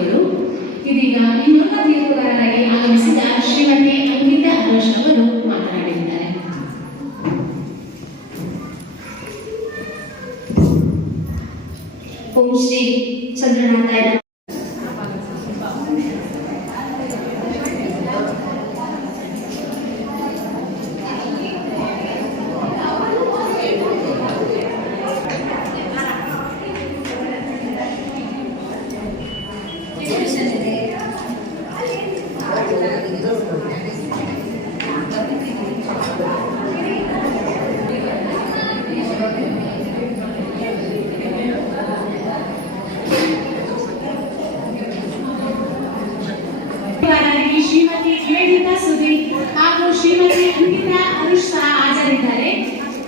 ವಂದನೆಗಳು. ಇದೀಗ ಇನ್ನೊಬ್ಬ ತೀರ್ಪುಗಾರರಾಗಿ ಆಗಮಿಸಿದ ಶ್ರೀಮತಿ ಅಂಕಿತಾ ಅನುಷ್ ಅವರು ಮಾತನಾಡಿದ್ದಾರೆ. ಓಂ ಶ್ರೀ ಚಂದ್ರನಾಥಾಯ. ಶ್ರೀಮತಿ ವೇದಿತಾ ಸುದೀಪ್ ಹಾಗೂ ಶ್ರೀಮತಿ ಅಂಕಿತಾ ಅನುಷ್ ಸಹ ಹಾಜರಿದ್ದಾರೆ.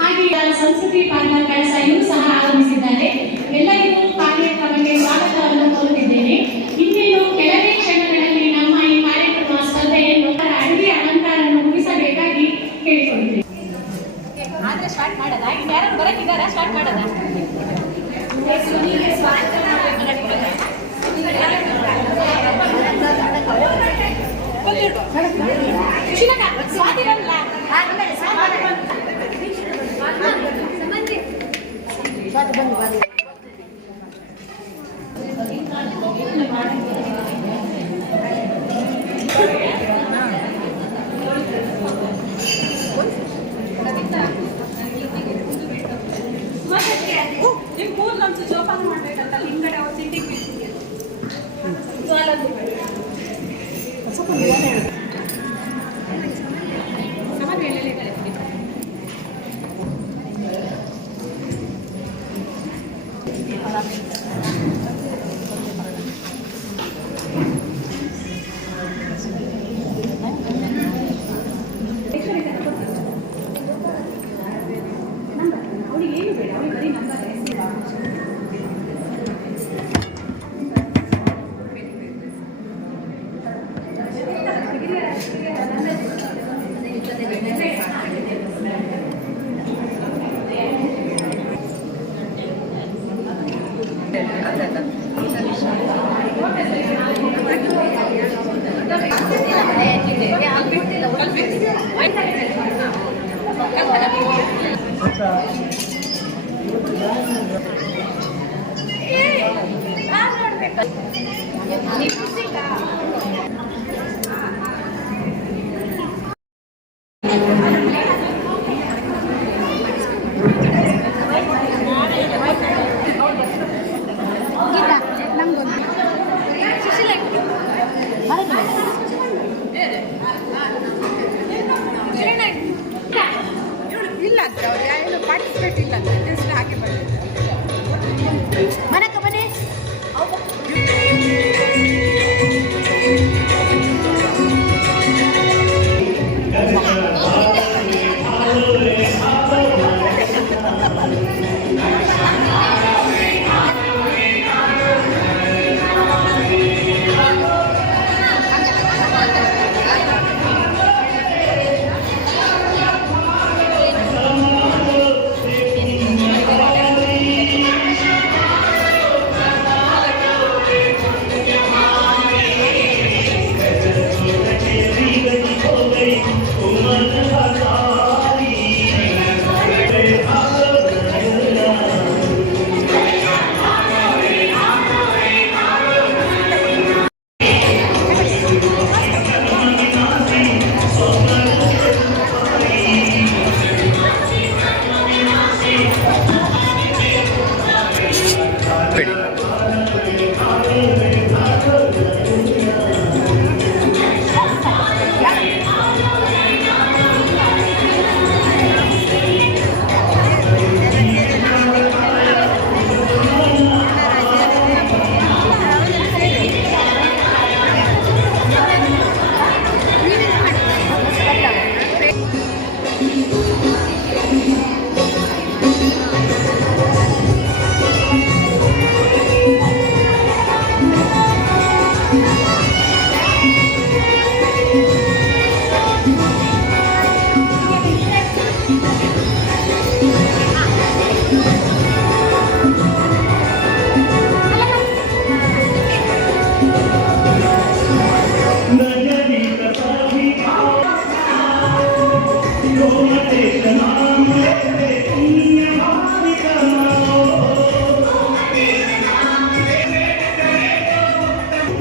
ಹಾಗೆ ಸಂಸ್ಕೃತಿ ಪಾರ್ಲರ್ ಕೆಲಸ ಇವರು ಸಹ ಆಗಮಿಸಿದ್ದಾರೆ. ಎಲ್ಲರಿಗೂ ಕಾರ್ಯಕ್ರಮಕ್ಕೆ ಸ್ವಾಗತವನ್ನು ಕೋರುತ್ತಿದ್ದೇನೆ. ಇನ್ನೇನು ಕೆಲವೇ ಕ್ಷಣಗಳಲ್ಲಿ ನಮ್ಮ ಈ ಕಾರ್ಯಕ್ರಮ ಸ್ಪರ್ಧೆಯನ್ನು ಅಡುಗೆ ಅಲಂಕಾರವನ್ನು ಮುಗಿಸಬೇಕಾಗಿ ಕೇಳಿಕೊಂಡಿದ್ದೇನೆ. ಸ್ಟಾರ್ಟ್ ಮಾಡೋದಾ? ಯಾರು ಬರಕ್ಕಿದ್ದಾರಾ? ಸ್ಟಾರ್ಟ್ ಮಾಡೋದಾ? ನಿಮ್ ಮೂರು ನಮ್ದು ಜೋಪಾನ ಮಾಡ್ಬೇಕಂತ ಹಿಂಗಡೆ ಅವ್ರು ಸಿಟ್ಟಿಗೆ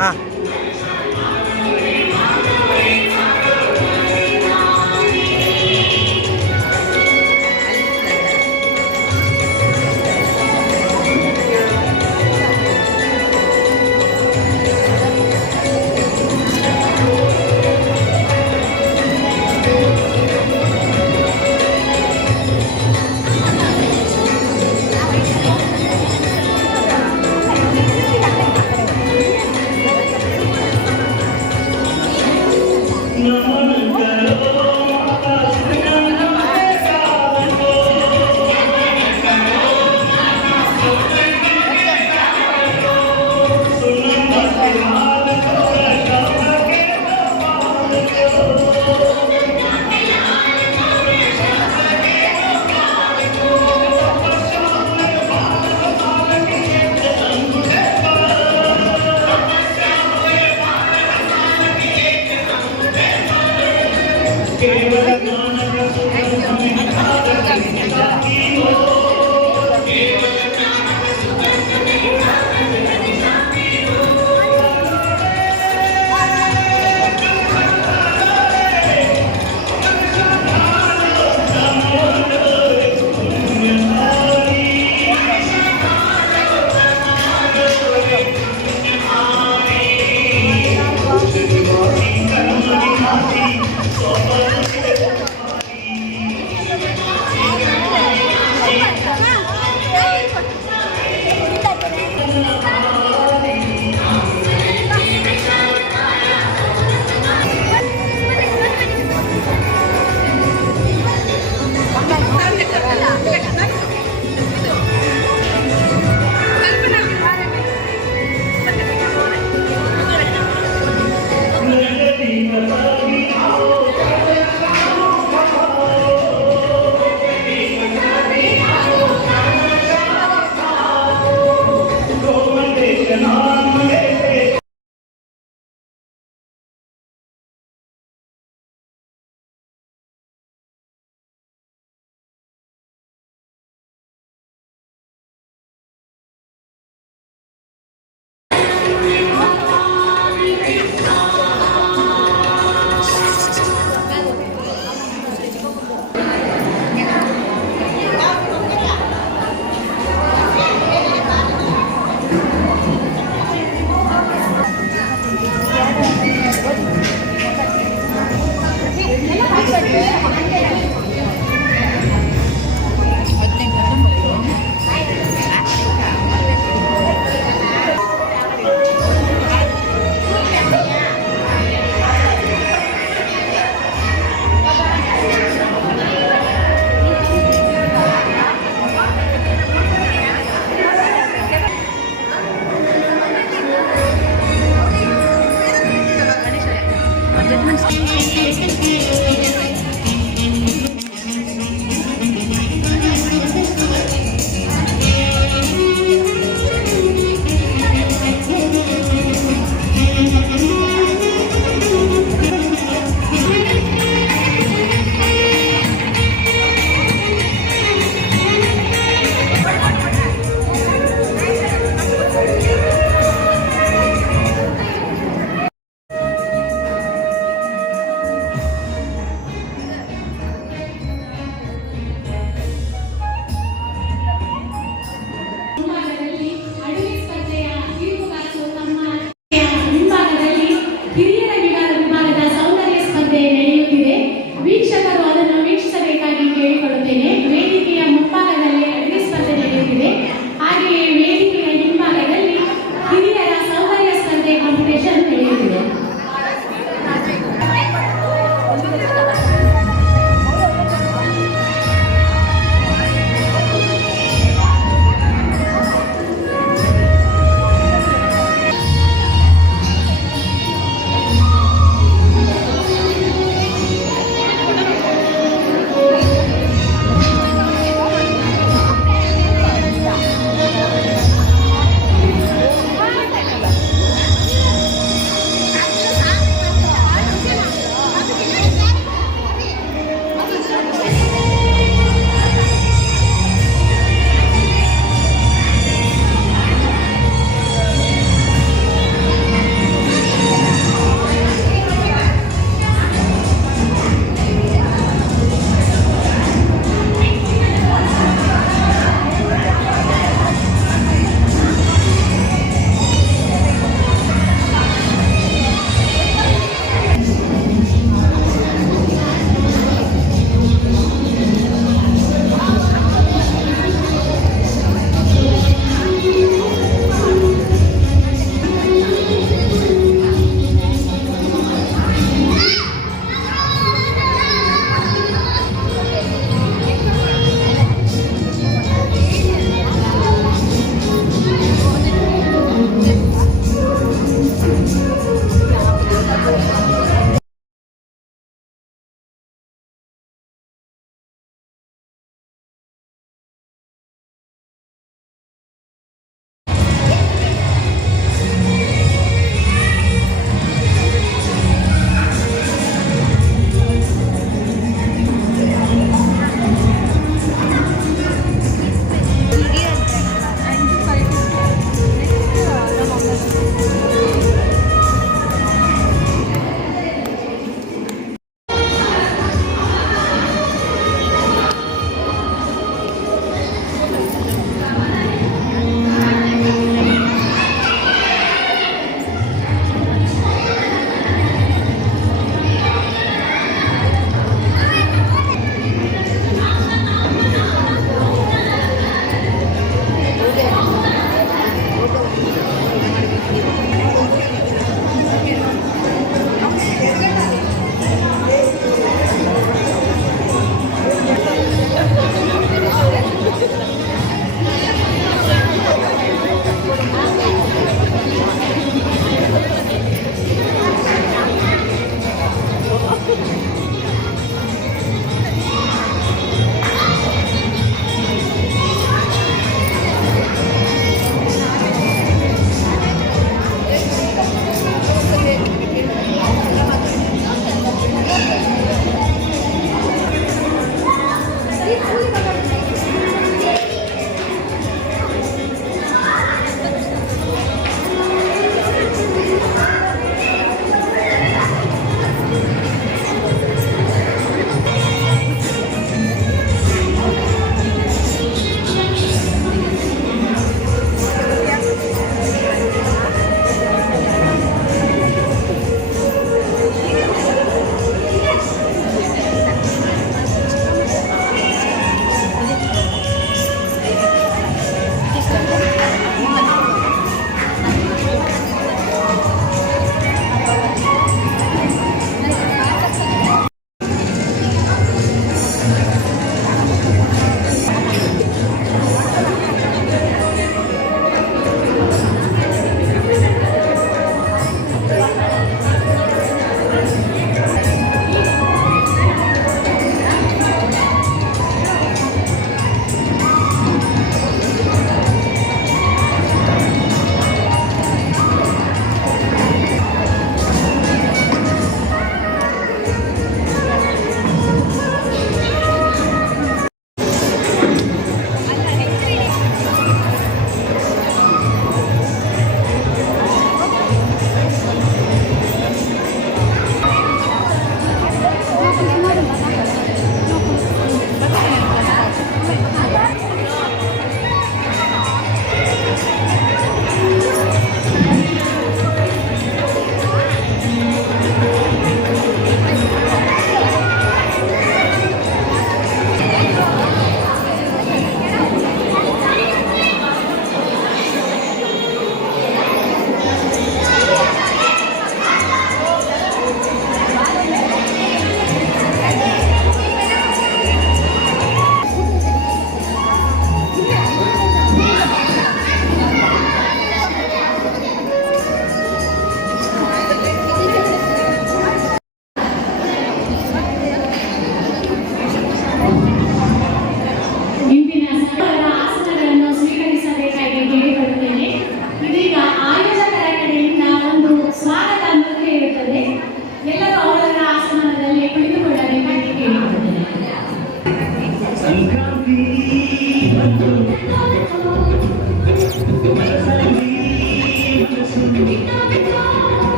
ಹಾಂ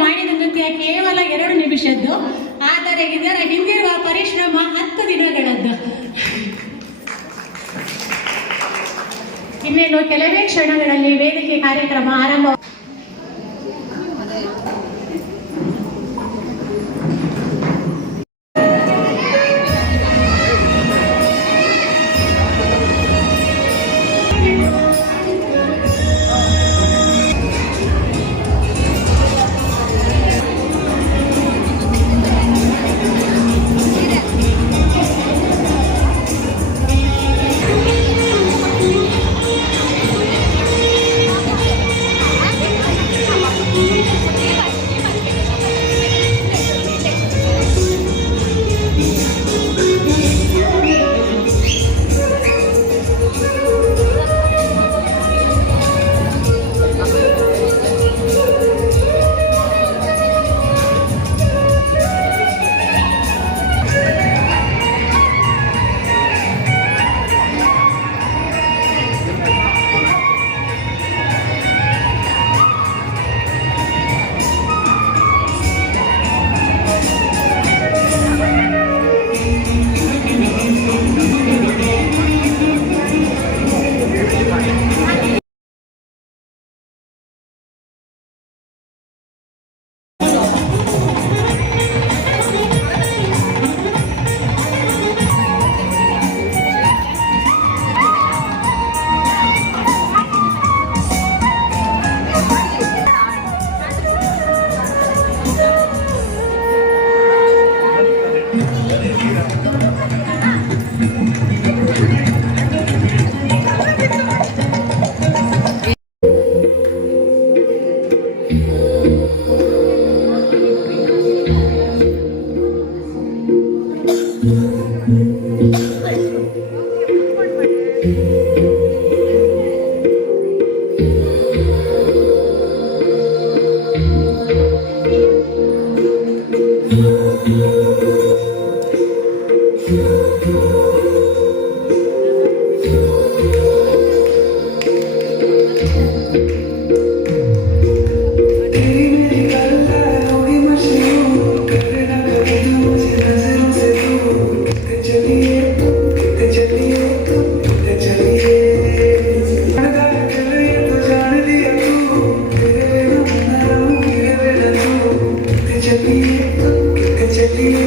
ಮಾಡಿದ ನೃತ್ಯ ಕೇವಲ 2 ನಿಮಿಷದ್ದು, ಆದರೆ ಇದರ ಹಿಂದಿರುವ ಪರಿಶ್ರಮ 10 ದಿನಗಳದ್ದು. ಇನ್ನೇನು ಕೆಲವೇ ಕ್ಷಣಗಳಲ್ಲಿ ವೇದಿಕೆ ಕಾರ್ಯಕ್ರಮ ಆರಂಭ. चलिए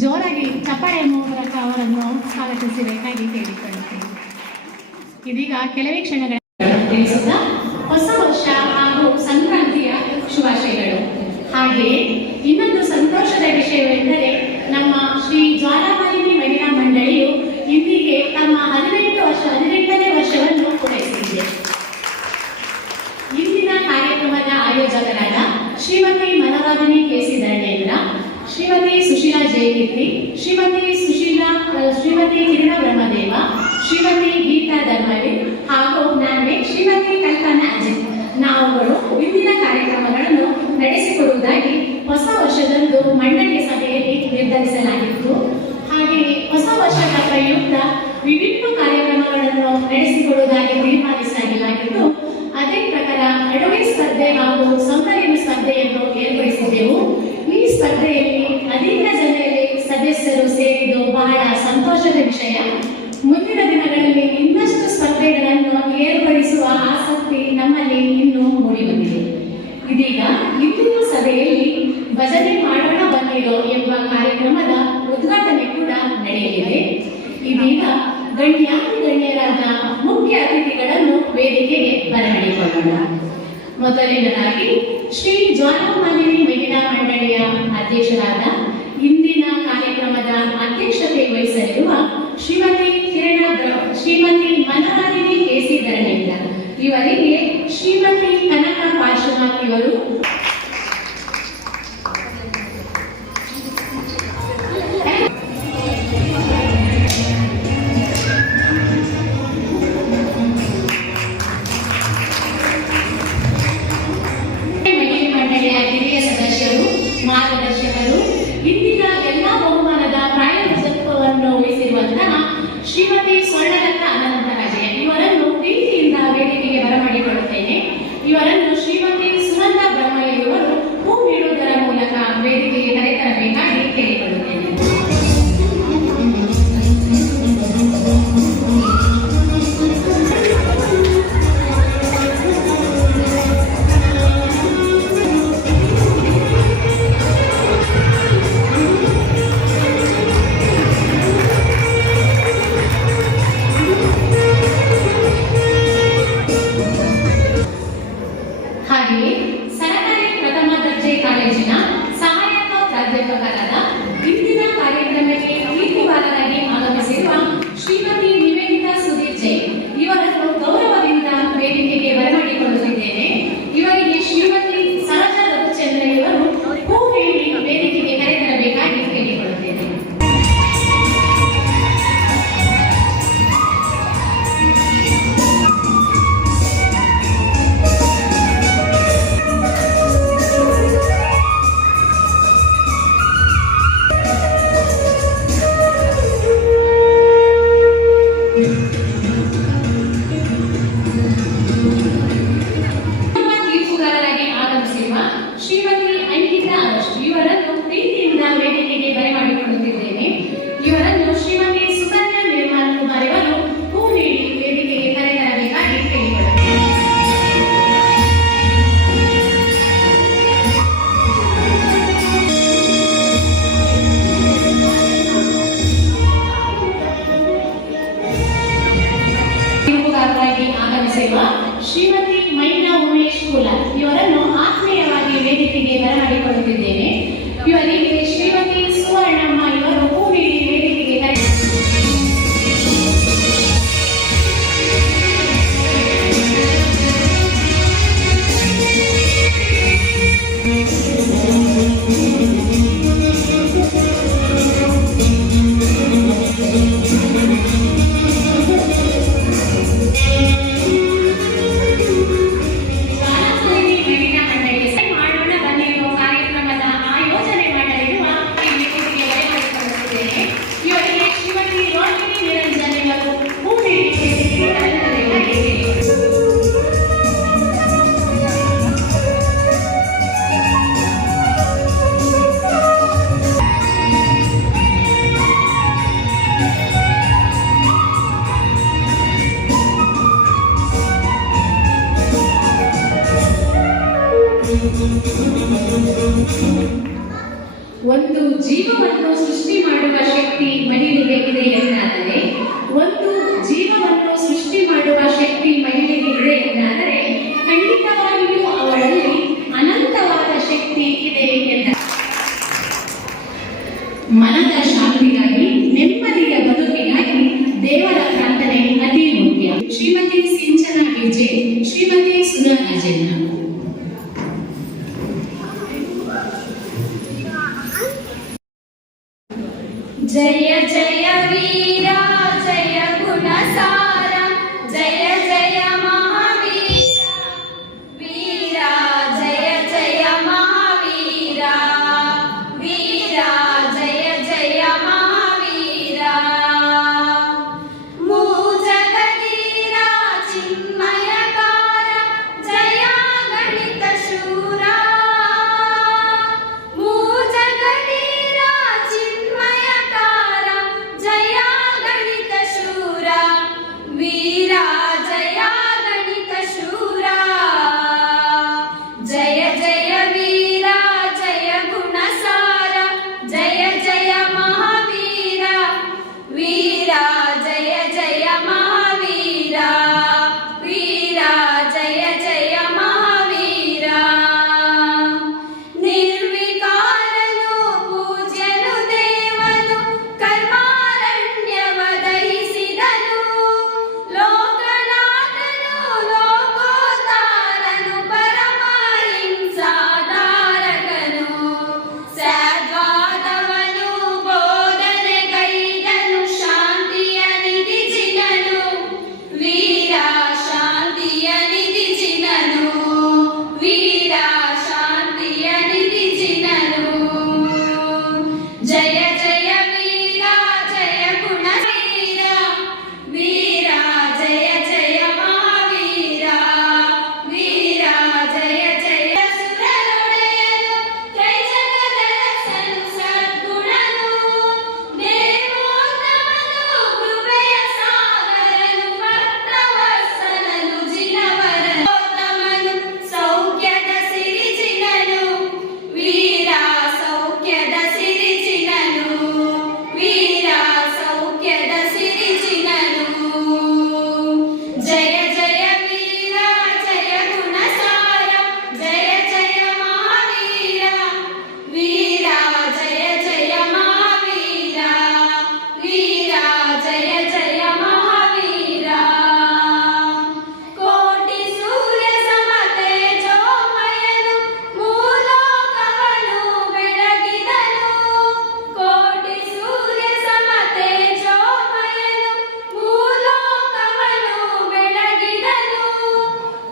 ಜೋರಾಗಿ ಚಪ್ಪಾಳೆ ಮೂಲಕ ಅವರನ್ನು ಸ್ವಾಗತಿಸಬೇಕಾಗಿ ಕೇಳಿಕೊಳ್ಳುತ್ತೇನೆ. ಇದೀಗ ಕೆಲವೇ ಕ್ಷಣಗಳ ತಿಳಿಸುತ್ತಾ ಹೊಸ ವರ್ಷ ಹಾಗೂ ಸಂಕ್ರಾಂತಿಯ ಶುಭಾಶಯಗಳು. ಹಾಗೆಯೇ ಇನ್ನೊಂದು ಸಂತೋಷದ ವಿಷಯವೆಂದರೆ ನಮ್ಮ ಶ್ರೀ ಜ್ವಾಲಾಮಾಲಿನಿ ಮಹಿಳಾ ಮಂಡಳಿಯು ಇಂದಿಗೆ ತಮ್ಮ 18ನೇ ವರ್ಷವನ್ನು ಪೂರೈಸಿದೆ. ಇಂದಿನ ಕಾರ್ಯಕ್ರಮದ ಆಯೋಜಕರಾದ ಶ್ರೀಮತಿ ಮನವಾದಿನಿ ಕೆಸಿ ಧರ್ಮೇಂದ್ರ, ಶ್ರೀಮತಿ ಸುಶೀಲಾ ಜಯಕೀರ್ತಿ, ಶ್ರೀಮತಿ ಕಿರಣ ಬ್ರಹ್ಮದೇವ, ಶ್ರೀಮತಿ ಗೀತಾ ಧರ್ಮವೀರ್ ಹಾಗೂ ನಾನೇ ಶ್ರೀಮತಿ ಕಲ್ಪನಾ ಅಜಿತ್ ನಾವುಗಳು ಇಂದಿನ ಕಾರ್ಯಕ್ರಮಗಳನ್ನು ನಡೆಸಿಕೊಡುವುದಾಗಿ ಹೊಸ ವರ್ಷದಂದು ಮಂಡಳಿ ಸಭೆಯಲ್ಲಿ ನಿರ್ಧರಿಸಲಾಗಿತ್ತು. ಹಾಗೆಯೇ ಹೊಸ ವರ್ಷದ ಪ್ರಯುಕ್ತ ವಿವಿಧ ಕಾರ್ಯಕ್ರಮಗಳನ್ನು ನಡೆಸಿಕೊಡುವುದಾಗಿ ತೀರ್ಮಾನಿಸಲಾಗಿದ್ದು, ಅದೇ ಪ್ರಕಾರ ಅಡುಗೆ ಸ್ಪರ್ಧೆ ಹಾಗೂ ಸೌಂದರ್ಯ ಸ್ಪರ್ಧೆಯನ್ನು ಏರ್ಪಡಿಸಿದ್ದೆವು. ಈ ಸ್ಪರ್ಧೆಯಲ್ಲಿ ಅಧಿಕ ಜನರಲ್ಲಿ ಸದಸ್ಯರು ಸೇರಿದ್ದು ಬಹಳ ಸಂತೋಷದ ವಿಷಯ. ಮುಂದಿನ ದಿನಗಳಲ್ಲಿ ಇನ್ನಷ್ಟು ಸ್ಪರ್ಧೆಗಳನ್ನು ಏರ್ಪಡಿಸುವ ಆಸಕ್ತಿ ನಮ್ಮಲ್ಲಿ ಇನ್ನೂ ಮೂಡಿಬಂದಿದೆ. ಇದೀಗ ಇಂದಿನ ಸಭೆಯಲ್ಲಿ ಭಜನೆ ಮಾಡೋಣ ಬನ್ನಿರೋ ಎಂಬ ಕಾರ್ಯಕ್ರಮದ ಉದ್ಘಾಟನೆ ಕೂಡ ನಡೆಯಲಿದೆ. ಇದೀಗ ಗಣ್ಯರಾದ ಮುಖ್ಯ ಅತಿಥಿಗಳನ್ನು ವೇದಿಕೆಗೆ ಬರಮಾಡಿಕೊಳ್ಳೋಣ. ಮೊದಲನೇದಾಗಿ ಶ್ರೀ ಜ್ವಾಲಾಮಾಲಿನಿ ಮಹಿಳಾ ಮಂಡಳಿಯ ಅಧ್ಯಕ್ಷರಾದ ಇಂದಿನ ಕಾರ್ಯಕ್ರಮದ ಅಧ್ಯಕ್ಷತೆ ವಹಿಸಲಿರುವ ಶ್ರೀಮತಿ ಮನವಾದಿನಿ ಕೆಸಿ ಧರ್ಮೇಂದ್ರ ಇವರಿಗೆ ಶ್ರೀಮತಿ ಕನಕ ಪಾರ್ಶ್ವನಾಥ್ ಇವರು ಮಾರ್ಗದರ್ಶಕರು, ಇಂದಿನ ಎಲ್ಲಾ ಬಹುಮಾನದ ಪ್ರಾಯೋಜಕತ್ವವನ್ನು ವಹಿಸಿರುವಂತಹ ಶ್ರೀಮತಿ ಸ್ವರ್ಣಲತಾ ಅನಂತರಾಜಯ್ಯ ಇವರನ್ನು ಪ್ರೀತಿಯಿಂದ ವೇದಿಕೆಗೆ ಬರಮಾಡಿಕೊಳ್ಳುತ್ತೇನೆ. ಇವರನ್ನು ಶ್ರೀಮತಿ ಸುನಂದ ಬ್ರಹ್ಮಯ್ಯ ಇವರು ಹೂ ನೀಡುವುದರ ಮೂಲಕ ವೇದಿಕೆಗೆ ಕರೆತರಬೇಕಾಗಿ ಕೇಳಿಕೊಳ್ಳುತ್ತೇನೆ. ಹಾಗೆಯೇ ಸರಕಾರಿ ಪ್ರಥಮ ದರ್ಜೆ ಕಾಲೇಜಿನ ಸಹಾಯಕ ಪ್ರಾಧ್ಯಾಪಕರಾದ ಇಂದಿನ ಕಾರ್ಯಕ್ರಮಕ್ಕೆ ಪ್ರೀತಿಪಾತ್ರರಾಗಿ ಆಗಮಿಸಿರುವ ಶ್ರೀಮತಿ ನಿವೇದಿತಾ ಸುಧೀರ್ ಜೈನ್ ಇವರನ್ನು ಗೌರವದಿಂದ ವೇದಿಕೆಗೆ ಬರಮಾಡಿಕೊಳ್ಳುತ್ತಿದ್ದೇನೆ. ಇವರಿಗೆ ಶ್ರೀಮತಿ ಸರೋಜಾ ರಘುಚಂದ್ರ ಇವರು ಹೂ ನೀಡಿ ವೇದಿಕೆಗೆ ಕರೆತರಬೇಕಾಗಿ ಕೇಳಿಕೊಳ್ಳುತ್ತೇನೆ. ತೀರ್ಪುಗಾರರಾಗಿ ಆಗಮಿಸಿರುವ ಶ್ರೀಮತಿ ಅಂಕಿತಾ ಅರಶ್ ಇವರನ್ನು ಪ್ರೀತಿಯಿಂದ ವೇದಿಕೆಗೆ ಬರಮಾಡಿಕೊಳ್ಳುತ್ತಿದ್ದೇನೆ. ಇವರನ್ನು ಶ್ರೀಮತಿ ಸುಕನ್ಯಾ ನಿರ್ಮಲ್ ಕುಮಾರ್ ಇವರು ಹೂ ನೀಡಿ ವೇದಿಕೆಗೆ ಕರೆತರಬೇಕಾಗಿ ಕೇಳಿಕೊಳ್ಳುತ್ತೇನೆ. ತೀರ್ಪುಗಾರರಾಗಿ ಆಗಮಿಸಿರುವ ಶ್ರೀಮತಿ ಮೈನಾ ಉಮೇಶ್ ಕುಲಾಲ್ ಇವರನ್ನು ಆತ್ಮೀಯವಾಗಿ ವೇದಿಕೆಗೆ ಬರಮಾಡಿಕೊಳ್ಳುತ್ತಿದ್ದೇನೆ. ಇವರಿಗೆ ಶ್ರೀಮತಿ ಸುವರ್ಣಮ್ಮ ಇವರು ಹೂ ನೀಡಿ ವೇದಿಕೆಗೆ ಮಾಡೋಣ ಬನ್ನಿರುವ ಕಾರ್ಯಕ್ರಮದ ಆಯೋಜನೆ ಮಾಡಲಿರುವ ಈ ವೇದಿಕೆಗೆ ಬರಮಾಡಿಕೊಳ್ಳುತ್ತಿದ್ದೇನೆ. ಇವರಿಗೆ ಶ್ರೀಮತಿ ರೋಹಿಣಿ ನಿರಂಜನ್ ಇವರು ಹೂ ನೀಡಿ ವೇದಿಕೆಗೆ ಕರೆತರಬೇಕಾಗಿ ಕೇಳಿಕೊಳ್ಳುತ್ತೇನೆ. ಒಂದು ಜೀವವನ್ನು ಸೃಷ್ಟಿ ಜಯ ಜಯ ವೀರ ಜಯ ಗುಣಸಾರ ಜಯ ಜಯ ಮಹಾವೀರ ವೀರ ಜಯ ಜಯ ಮಹಾವೀರ ವೀರ ಜಯ ಜಯ ಮಹಾವೀರ ಮೂಜಗದೀರ ಚಿನ್ಮಯಕಾರ ಜಯ ಗಣಿತ ಶೂರ ಮೂಜಗದೀರ ಚಿನ್ಮಯಕಾರ ಜಯ ಗಣಿತ ಶೂರ ವೀರ ಜಯ ಗಣಿತ ಶೂರ ಜಯ ಜಯ ವೀರ ಜಯ ಗುಣಸಾರ ಜಯ ಜಯ ಮಹಾವೀರ ವೀರ ಜಯ ಜಯ ಮಹಾವೀರ ವೀರ ಜಯ ಜಯ ಮಹಾವೀರ ನಿರ್ವಿಕಾರನು ಪೂಜ್ಯನು ದೇವನು ಕರ್ಮಾರಣ್ಯವ ದಹಿಸಿದನು ಲೋಕನಾಥನು ಲೋಕೋತ್ತಾರನು ಪರಮಹಿಂಸಾಧಾರಕನು ಸ್ಯಾದ್ವಾದವನು ಬೋಧನೆಗೈದನು ಶಾಂತಿಯ ನಿಧಿ ಜಿನನು ವೀರ ಶಾಂತಿಯ ನಿಧಿ ಜಿನನು ವೀರ ಶಾಂತಿಯ ನಿಧಿ ಜಿನನು ಜಯ ಜಯ ವೀರ ಜಯ ಗುಣವೀರ ವೀರ ಜಯ ಜಯ ಮಹಾವೀರ ವೀರ ಜಯ ಜಯ ಸುರರೊಡೆಯನು ತ್ರೈಜಗದರಸನು ಸದ್ಗುಣನು ದೇವೋತ್ತಮನು ಕೃಪೆಯ ಸಾಗರನು ಭಕ್ತವತ್ಸಲನು ಜಿನವರನು ಸೌಖ್ಯದ ಸಿರಿಜಿನನು ವೀರ ಸೌಖ್ಯದ ಸಿರಿಜಿನನು ವೀರ ಸೌಖ್ಯದ ಸಿರಿಜಿನನು ಜಯ ಜಯ ವೀರ ಜಯ ಗುಣಸಾರ ಜಯ ಜಯ ಮಹಾವೀರ ವೀರ ಜಯ ಜಯ ಮಹಾವೀರ ವೀರ ಜಯ ಜಯ ಮಹಾವೀರ ಕೋಟಿ ಸೂರ್ಯ ಸಮ ತೇಜೋಮಯನು ಮೂಲೋಕವನು ಬೆಳಗಿದನು ಕೋಟಿ ಸೂರ್ಯ ಸಮ ತೇಜೋಮಯನು ಮೂಲೋಕವನು ಬೆಳಗಿದನು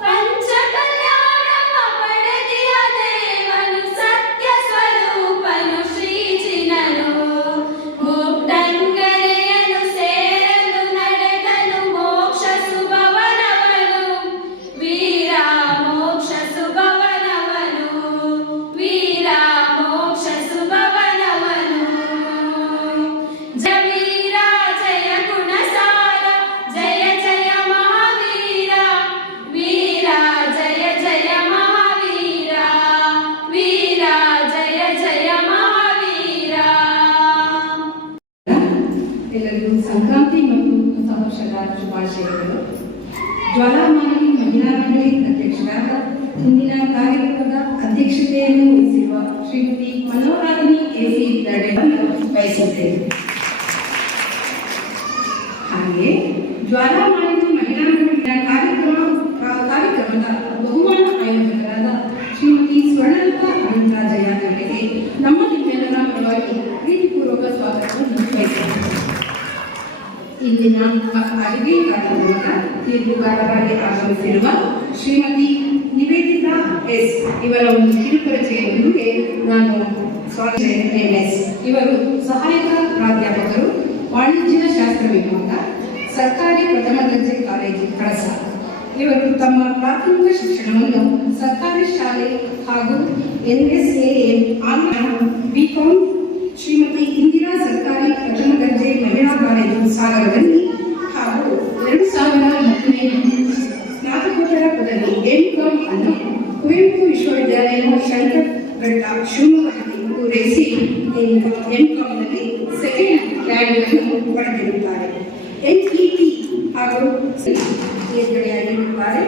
ಪಂಚಕಲ್ಯಾಣವ ಪಡೆದಿಯ ದೇವನು ಸತ್ಯ ಸ್ವರೂಪನು ಶ್ರೀಜಿನನು ಮುಕ್ತಂಗನೆಯನು ಸೇರಲು ನಡೆದನು ಮೋಕ್ಷ ಸುಭವನವನು ವೀರ ಮೋಕ್ಷ ಸುಭವನವನು ವೀರ ಮೋಕ್ಷ ಸುಭವನವನು ಜಯ ವೀರ ಜಯ ಗುಣಸಾರ ಜಯ ಜಯ ಮಹಾವೀರ ವೀರ ಜಯ ಜಯ ಮಹಾವೀರ ವೀರ ಜಯ ಜಯ ಮಹಾವೀರ ಎಲ್ಲರಿಗೂ ಸಂಕ್ರಾಂತಿ ಮತ್ತು ಹೊಸ ವರ್ಷದ ಶುಭಾಶಯಗಳು. ಜ್ವಾಲಾಮಾಲಿ ಮಹಿಳಾ ಮಂಡಳಿ ಅಧ್ಯಕ್ಷರಾದ ಇಂದಿನ ಕಾರ್ಯಕ್ರಮದ ಅಧ್ಯಕ್ಷತೆಯನ್ನು ವಹಿಸಿರುವ ಶ್ರೀಮತಿ ಮನೋರಾಧಿನಿ ಎಸಿ ದಡೆಯನ್ನು ವಹಿಸುತ್ತೇವೆ. ಹಾಗೆ ಜ್ವಾಲಾಮಾಲಿ ಮಹಿಳಾ ಮಂಡಳಿಯ ಕಾರ್ಯಕ್ರಮದ ಬಹುಮಾನ ಆಯೋಜಕರಾದ ಶ್ರೀಮತಿ ಸ್ವರ್ಣಲತಾ ಅನಂತರಾಜಯ್ಯ ಅವರಿಗೆ ನಮ್ಮ ನಿಮ್ಮೆಲ್ಲರ ಪರವಾಗಿ ಪ್ರೀತಿಪೂರ್ವಕ ಸ್ವಾಗತವನ್ನು ಬಯಸುತ್ತೇವೆ. ಇಂದಿನ ಅಡುಗೆ ಕಾರ್ಯಕ್ರಮದ ತೀರ್ಪುಗಾರರಾಗಿ ಆಗಮಿಸಿರುವ ಶ್ರೀಮತಿ ನಿವೇದಿತಾ ಎಸ್ ಇವರ ಒಂದು ಕಿರುಪರಿಚಯದೊಂದಿಗೆ ನಾನು ಸ್ವಾಗತ ಎಸ್ ಇವರು ಸಹಾಯಕ ಪ್ರಾಧ್ಯಾಪಕರು ವಾಣಿಜ್ಯ ಶಾಸ್ತ್ರ ವಿಭಾಗ ಸರ್ಕಾರಿ ಪ್ರಥಮ ದರ್ಜೆ ಕಾಲೇಜು ಕಳಸ. ಇವರು ತಮ್ಮ ಪ್ರಾಥಮಿಕ ಶಿಕ್ಷಣವನ್ನು ಸರ್ಕಾರಿ ಶಾಲೆ ಹಾಗೂ NSAM ಆಂಗ್ಲ ಬಿಕಾಂ ಶ್ರೀಮತಿ ಇಂದಿರಾ ಸರ್ಕಾರಿ ಪ್ರಥಮ ದರ್ಜೆ ಮಹಿಳಾ ಕಾಲೇಜು ಸಾಗರದಲ್ಲಿ ಹಾಗೂ 2013 ಸ್ನಾತಕೋತ್ತರ ಪದವಿ MCom ಅನ್ನು ಕುವೆಂಪು ವಿಶ್ವವಿದ್ಯಾಲಯ ಶಂಕರಘಟ್ಟ ಶಿವಮೊಗ್ಗದಲ್ಲಿ ಪೂರೈಸಿ MComನಲ್ಲಿ ಸೆಕೆಂಡ್ ರ್ಯಾಂಕ್ ಅನ್ನು ಪಡೆದಿರುತ್ತಾರೆ. NET ಹಾಗೂ ತೇರ್ಗಡೆಯಾಗಿರುತ್ತಾರೆ.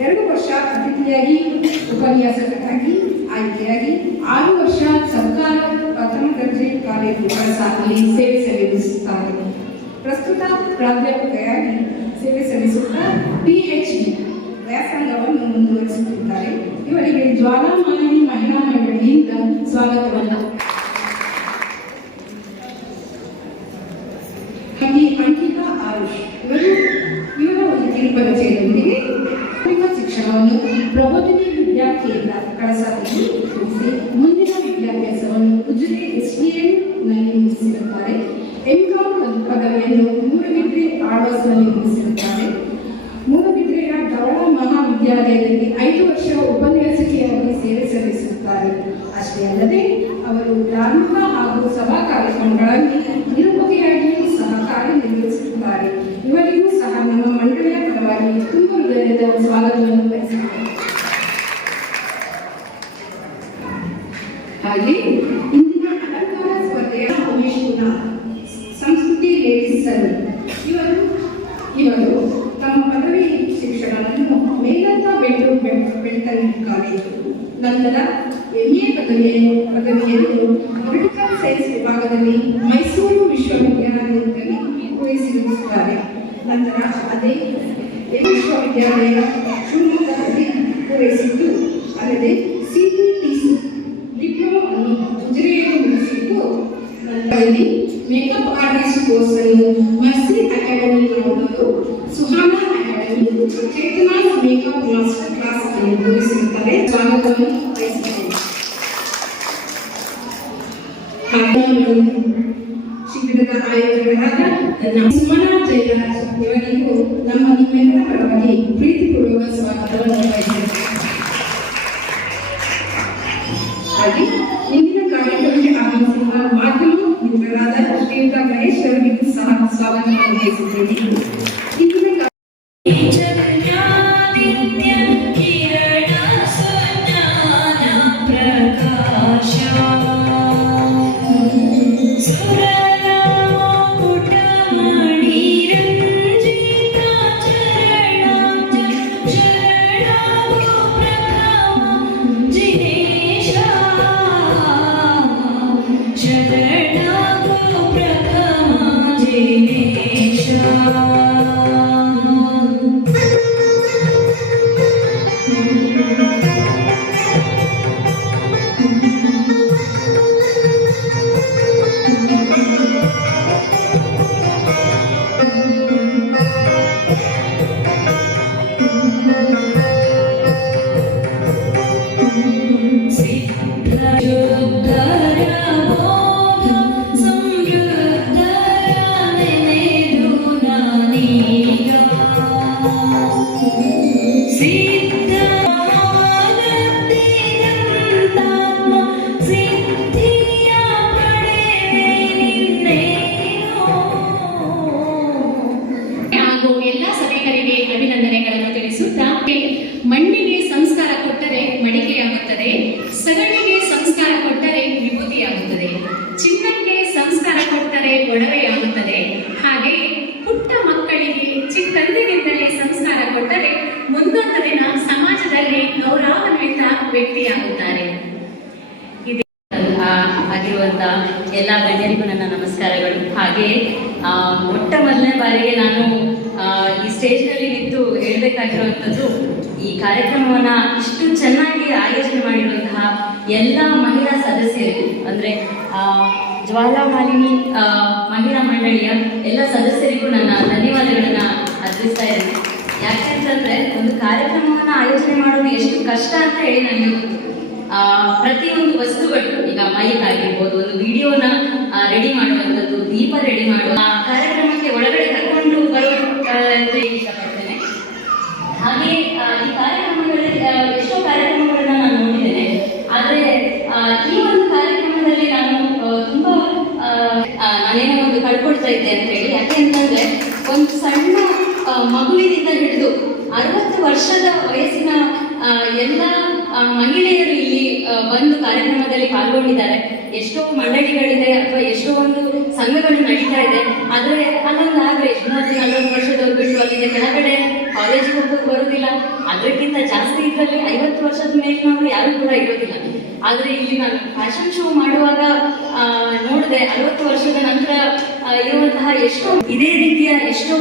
2 ವರ್ಷ ಅತಿಥಿಯಾಗಿ ಉಪನ್ಯಾಸಕರಾಗಿ ಆಯ್ಕೆಯಾಗಿ 6 ವರ್ಷ ಸರ್ಕಾರ ಪ್ರಥಮ ದರ್ಜೆ ಕಾಲೇಜು ಕಳಸಾದಲ್ಲಿ ಸೇವೆ ಸಲ್ಲಿಸುತ್ತಾರೆ. ಪ್ರಸ್ತುತ ಪ್ರಾಧ್ಯಾಪಕರಾಗಿ ಸೇವೆ ಸಲ್ಲಿಸುತ್ತಾ PhD ವ್ಯಾಸಂಗವನ್ನು ಮುಂದುವರಿಸುತ್ತಿದ್ದಾರೆ. ಇವರಿಗೆ ಜ್ವಾಲಾಮಾಲಿ ಮಹಿಳಾ ಮಂಡಳಿಯಿಂದ ಸ್ವಾಗತವನ್ನು. ಅಂಕಿತಾ ಆಯುಷ್ ಇವರ ಒಂದು ಕಿರುಪರಿಚಯದೊಂದಿಗೆ ನಿಮ್ಮ ಶಿಕ್ಷಣವನ್ನು ಪ್ರಬೋಧಿನಿ ವಿದ್ಯಾ ಕೇಂದ್ರ ಕಳಸಾದಲ್ಲಿ ಮುಗಿಸಿ ಮುಂದಿನ ವಿದ್ಯಾಭ್ಯಾಸವನ್ನು ಉಜಿರೆ SPN ನಲ್ಲಿ ಮುಗಿಸಿರುತ್ತಾರೆ. MCom ಪದವಿಯನ್ನು ಮೂಡಬಿದ್ರೆ ಆಳ್ವಾಸ್ನಲ್ಲಿ ಮುಗಿಸಿರುತ್ತಾರೆ. ಮೂಡಬಿದ್ರೆಯ ಧವಳ ಮಹಾವಿದ್ಯಾಲಯದಲ್ಲಿ 5 ವರ್ಷ ಉಪನ್ಯಾಸಕಿಯಾಗಿ ಸೇವೆ ಸಲ್ಲಿಸುತ್ತಾರೆ. ಅಷ್ಟೇ ಅಲ್ಲದೆ ಅವರು ಧಾರ್ಮಿಕ ಹಾಗೂ ಸಭಾ ಕಾರ್ಯಕ್ರಮಗಳಲ್ಲಿ ನಿರೂಪಕಿಯಾಗಿಯೂ ಸಹ ಕಾರ್ಯನಿರ್ವಹಿಸುತ್ತಾರೆ. ಇವರಿಗೂ ಸಹ ನಮ್ಮ ಮಂಡಳಿಯ ಪರವಾಗಿ ತುಂಬ ಹೃದಯದ ಸ್ವಾಗತವನ್ನು ಬಯಸುತ್ತಾರೆ. ಹಾಗೆ ಇಂದಿನ ಅಲಂಕಾರ ಸ್ಪರ್ಧೆಯ ಉಮೇಶ್ ಕುಮಾರ್ ಸಂಸ್ಕೃತಿ ಲೇಡೀಸ್ ಇವರು ತಮ್ಮ ಪದವಿ ಶಿಕ್ಷಣವನ್ನು ಮೇಲಂತ ಬೆಂಗಳೂರು ಬೆಳ್ತಂಗಿ ಕಾಲೇಜು ನಂತರ MA ಪದವಿಯನ್ನು ಪೊಲಿಟಿಕಲ್ ಸೈನ್ಸ್ ವಿಭಾಗದಲ್ಲಿ ಮೈಸೂರು ವಿಶ್ವವಿದ್ಯಾಲಯದಲ್ಲಿ ಪೂರೈಸಿರುತ್ತಾರೆ. ನಂತರ ಅದೇ ವಿಶ್ವವಿದ್ಯಾಲಯ ಶಿವಮೊಗ್ಗದಲ್ಲಿ ಪೂರೈಸಿದ್ದು ಅಲ್ಲದೆ CPTC ಡಿಪ್ಲೊಮಾ ಅನ್ನು ಉಜಿರೆಯಲ್ಲಿ ಮುಗಿಸಿದ್ದು ನಂತರದಲ್ಲಿ ಮೇಕಪ್ ಆರ್ಟಿಸ್ಟ್ ಕೋರ್ಸ್ ಅನ್ನು ಮರ್ಸಿ ಅಕಾಡೆಮಿ ಮಾಡುವುದು Suhana academy Chetana makeup master class ಅನ್ನು ಪೂರೈಸಿರುತ್ತಾರೆ. ಸ್ವಾಗತವನ್ನು ಬಯಸುತ್ತೇನೆ. ಶಿಬಿರದ ಆಯೋಜಕರಾದ ಸುಮನಾ ಜಯರಾಜ್ ಇವರಿಗೂ ನಿಮ್ಮೆಲ್ಲರ ಪರವಾಗಿ ಪ್ರೀತಿಪೂರ್ವಕ ಸ್ವಾಗತವನ್ನು ಬಯಸುತ್ತೇನೆ. ಹಾಗೆ ಇಂದಿನ ಕಾರ್ಯಕ್ರಮಕ್ಕೆ ಆಗಮಿಸಿರುವ ಮಾಧ್ಯಮ ಮಿತ್ರರಾದ ಶ್ರೀಯುತ ಗಣೇಶ್ ಅವರಿಗೂ ಸಹ ಸ್ವಾಗತವನ್ನು ಬಯಸುತ್ತೇನೆ. ಇಂದಿನ ಮಣ್ಣಿಗೆ ಸಂಸ್ಕಾರ ಕೊಟ್ಟರೆ ಮಡಿಕೆಯಾಗುತ್ತದೆ, ಸಗಣಿಗೆ ಸಂಸ್ಕಾರ ಕೊಟ್ಟರೆ ವಿಭೂತಿಯಾಗುತ್ತದೆ, ಚಿನ್ನಕ್ಕೆ ಸಂಸ್ಕಾರ ಕೊಟ್ಟರೆ ಒಡವೆಯಾಗುತ್ತದೆ. ಹಾಗೆ ಪುಟ್ಟ ಮಕ್ಕಳಿಗೆ ಚಿಕ್ಕಂದಿನಿಂದಲೇ ಸಂಸ್ಕಾರ ಕೊಟ್ಟರೆ ಮುಂದೊಂದು ದಿನ ಸಮಾಜದಲ್ಲಿ ಗೌರವಾನ್ವಿತ ವ್ಯಕ್ತಿಯಾಗುತ್ತಾರೆ. ಆಗಿರುವಂತ ಎಲ್ಲ ಗಣ್ಯರಿಗೂ ನನ್ನ ನಮಸ್ಕಾರಗಳು. ಹಾಗೆ ಮೊಟ್ಟ ಮೊದಲನೇ ಬಾರಿಗೆ ನಾನು ಈ ಸ್ಟೇಜ್ನಲ್ಲಿ ನಿಂತು ಹೇಳಬೇಕಾಗಿರುವಂಥದ್ದು, ಈ ಕಾರ್ಯಕ್ರಮವನ್ನ ಇಷ್ಟು ಚೆನ್ನಾಗಿ ಆಯೋಜನೆ ಮಾಡಿರುವಂತಹ ಎಲ್ಲ ಮಹಿಳಾ ಸದಸ್ಯರಿಗೂ, ಅಂದ್ರೆ ಜ್ವಾಲಾಮಾಲಿನಿ ಮಹಿಳಾ ಮಂಡಳಿಯ ಎಲ್ಲ ಸದಸ್ಯರಿಗೂ ನನ್ನ ಧನ್ಯವಾದಗಳನ್ನ ಅರ್ಪಿಸ್ತಾ ಇದ್ದೇನೆ. ಯಾಕೆಂತಂದ್ರೆ ಒಂದು ಕಾರ್ಯಕ್ರಮವನ್ನ ಆಯೋಜನೆ ಮಾಡೋದು ಎಷ್ಟು ಕಷ್ಟ ಅಂತ ಹೇಳಿ ನನಗೆ ಗೊತ್ತು. ಪ್ರತಿಯೊಂದು ವಸ್ತುಗಳು, ಈಗ ಮೈಕ್ ಆಗಿರ್ಬೋದು, ಒಂದು ವಿಡಿಯೋನ ರೆಡಿ ಮಾಡುವಂಥದ್ದು, ದೀಪ ರೆಡಿ ಮಾಡುವ, ಕಾರ್ಯಕ್ರಮಕ್ಕೆ ಒಳಗಡೆ ಕರ್ಕೊಂಡು ಬರೋದು ಇಷ್ಟಪಡ್ತೇನೆ. ಹಾಗೆ ಈ ಕಾರ್ಯಕ್ರಮಗಳಲ್ಲಿ ಎಷ್ಟೋ ಕಾರ್ಯಕ್ರಮಗಳನ್ನ ನಾನು ನೋಡಿದ್ದೇನೆ. ಆದರೆ ಈ ಒಂದು ಕಾರ್ಯಕ್ರಮದಲ್ಲಿ ನಾನು ತುಂಬಾ ನಾನೇನೋ ಒಂದು ಕಳ್ಕೊಳ್ತಾ ಇದ್ದೆ ಅಂತ ಹೇಳಿ. ಯಾಕೆ ಅಂತಂದ್ರೆ ಒಂದು ಸಣ್ಣ ಮಗುವಿನಿಂದ ಹಿಡಿದು 60 ವರ್ಷದ ವಯಸ್ಸಿನ ಎಲ್ಲ ಮಹಿಳೆಯರು ಇಲ್ಲಿ ಬಂದು ಕಾರ್ಯಕ್ರಮದಲ್ಲಿ ಪಾಲ್ಗೊಂಡಿದ್ದಾರೆ. ಎಷ್ಟೋ ಮಂಡಳಿಗಳಿದೆ ಅಥವಾ ಎಷ್ಟೋ ಒಂದು ಸಂಘಗಳು ನಡೀತಾ ಇದೆ. ಆದರೆ ಅಲ್ಲೊಂದು ಆವ್ರೇಜ್ 30-40 ವರ್ಷದವ್ರು ಬಿಟ್ಟು ಅಲ್ಲಿಂದ ಕೆಳಗಡೆ ಕಾಲೇಜಿಗೆ ಹೋಗೋದು ಬರೋದಿಲ್ಲ. ಅದಕ್ಕಿಂತ ಜಾಸ್ತಿ ಇದರಲ್ಲಿ 50 ವರ್ಷದ ಮೇಲಿನವರು ಯಾರು ಕೂಡ ಇರೋದಿಲ್ಲ. ಆದರೆ ಇಲ್ಲಿ ನಾನು ಫ್ಯಾಷನ್ ಶೋ ಮಾಡುವಾಗ ನೋಡಿದೆ 60 ವರ್ಷದ ನಂತರ ಇರುವಂತಹ ಎಷ್ಟೋ ಇದೇ ರೀತಿಯ ಎಷ್ಟೋ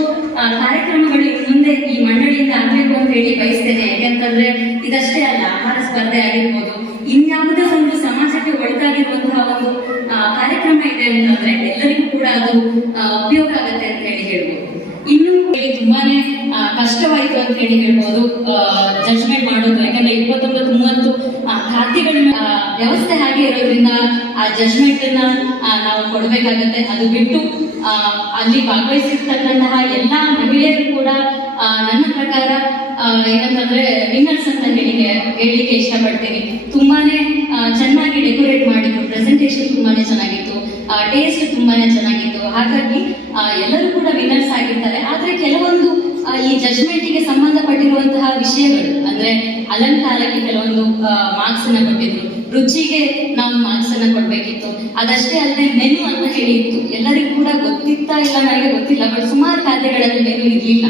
ಕಾರ್ಯಕ್ರಮಗಳು ಮುಂದೆ ಈ ಮಂಡಳಿಯಿಂದ ಆಗಬೇಕು ಅಂತ ಹೇಳಿ ಬಯಸ್ತೇನೆ. ಯಾಕೆಂತಂದ್ರೆ ಇದಷ್ಟೇ ಅಲ್ಲ, ಆಹಾರ ಸ್ಪರ್ಧೆ ಆಗಿರ್ಬೋದು, ಇನ್ಯಾವುದೇ ಒಂದು ಸಮಾಜಕ್ಕೆ ಒಳಿತಾಗಿರುವಂತಹ ಒಂದು ಕಾರ್ಯಕ್ರಮ ಇದೆ ಅಂತಂದ್ರೆ ಎಲ್ಲರಿಗೂ ಕೂಡ ಅದು ಉಪಯೋಗ ಆಗುತ್ತೆ ಅಂತ ಹೇಳಿ ಹೇಳ್ಬೋದು. ಇನ್ನು ತುಂಬಾನೇ ಕಷ್ಟವಾಯಿತು ಅಂತ ಹೇಳಿ ಹೇಳ್ಬೋದು ಜಡ್ಜ್ಮೆಂಟ್ ಮಾಡೋದು. ಯಾಕಂದ್ರೆ 29-30 ಖಾತೆಗಳ ವ್ಯವಸ್ಥೆ ಹಾಗೆ ಇರೋದ್ರಿಂದ ಆ ಜಡ್ಜ್ಮೆಂಟ್ ಅನ್ನ ನಾವು ಕೊಡ್ಬೇಕಾಗತ್ತೆ. ಅದು ಬಿಟ್ಟು ಅಲ್ಲಿ ಭಾಗವಹಿಸಿರ್ತಕ್ಕಂತಹ ಎಲ್ಲಾ ಮಹಿಳೆಯರು ಕೂಡ ನನ್ನ ಪ್ರಕಾರ ಏನಂತಂದ್ರೆ ವಿನ್ನರ್ಸ್ ಅಂತ ಹೇಳಿಕ್ಕೆ ಇಷ್ಟಪಡ್ತೀನಿ. ತುಂಬಾನೇ ಚೆನ್ನಾಗಿ ಡೆಕೋರೇಟ್ ಮಾಡಿದ್ರು, ಪ್ರೆಸೆಂಟೇಶನ್ ತುಂಬಾನೇ ಚೆನ್ನಾಗಿತ್ತು, ಟೇಸ್ಟ್ ತುಂಬಾನೇ ಚೆನ್ನಾಗಿತ್ತು. ಹಾಗಾಗಿ ಎಲ್ಲರೂ ಕೂಡ ವಿನ್ನರ್ಸ್ ಆಗಿರ್ತಾರೆ. ಆದ್ರೆ ಕೆಲವೊಂದು ಈ ಜಡ್ಜ್ಮೆಂಟ್ಗೆ ಸಂಬಂಧಪಟ್ಟಿರುವಂತಹ ವಿಷಯಗಳು ಅಂದ್ರೆ ಅಲಂಕಾರಕ್ಕೆ ಕೆಲವೊಂದು ಮಾರ್ಕ್ಸ್ ಅನ್ನ ಕೊಟ್ಟಿದ್ರು, ರುಚಿಗೆ ನಾವು ಮಾರ್ಕ್ಸ್ ಅನ್ನ ಕೊಡ್ಬೇಕಿತ್ತು. ಅದಷ್ಟೇ ಅಲ್ಲದೆ ಮೆನು ಅಂತ ಹೇಳಿ ಇತ್ತು. ಎಲ್ಲರಿಗೂ ಕೂಡ ಗೊತ್ತಿತ್ತಾ ಇಲ್ಲ ನನಗೆ ಗೊತ್ತಿಲ್ಲ, ಬಟ್ ಸುಮಾರು ಖಾತೆಗಳಲ್ಲಿ ಮೆನು ಇರ್ಲಿಲ್ಲ.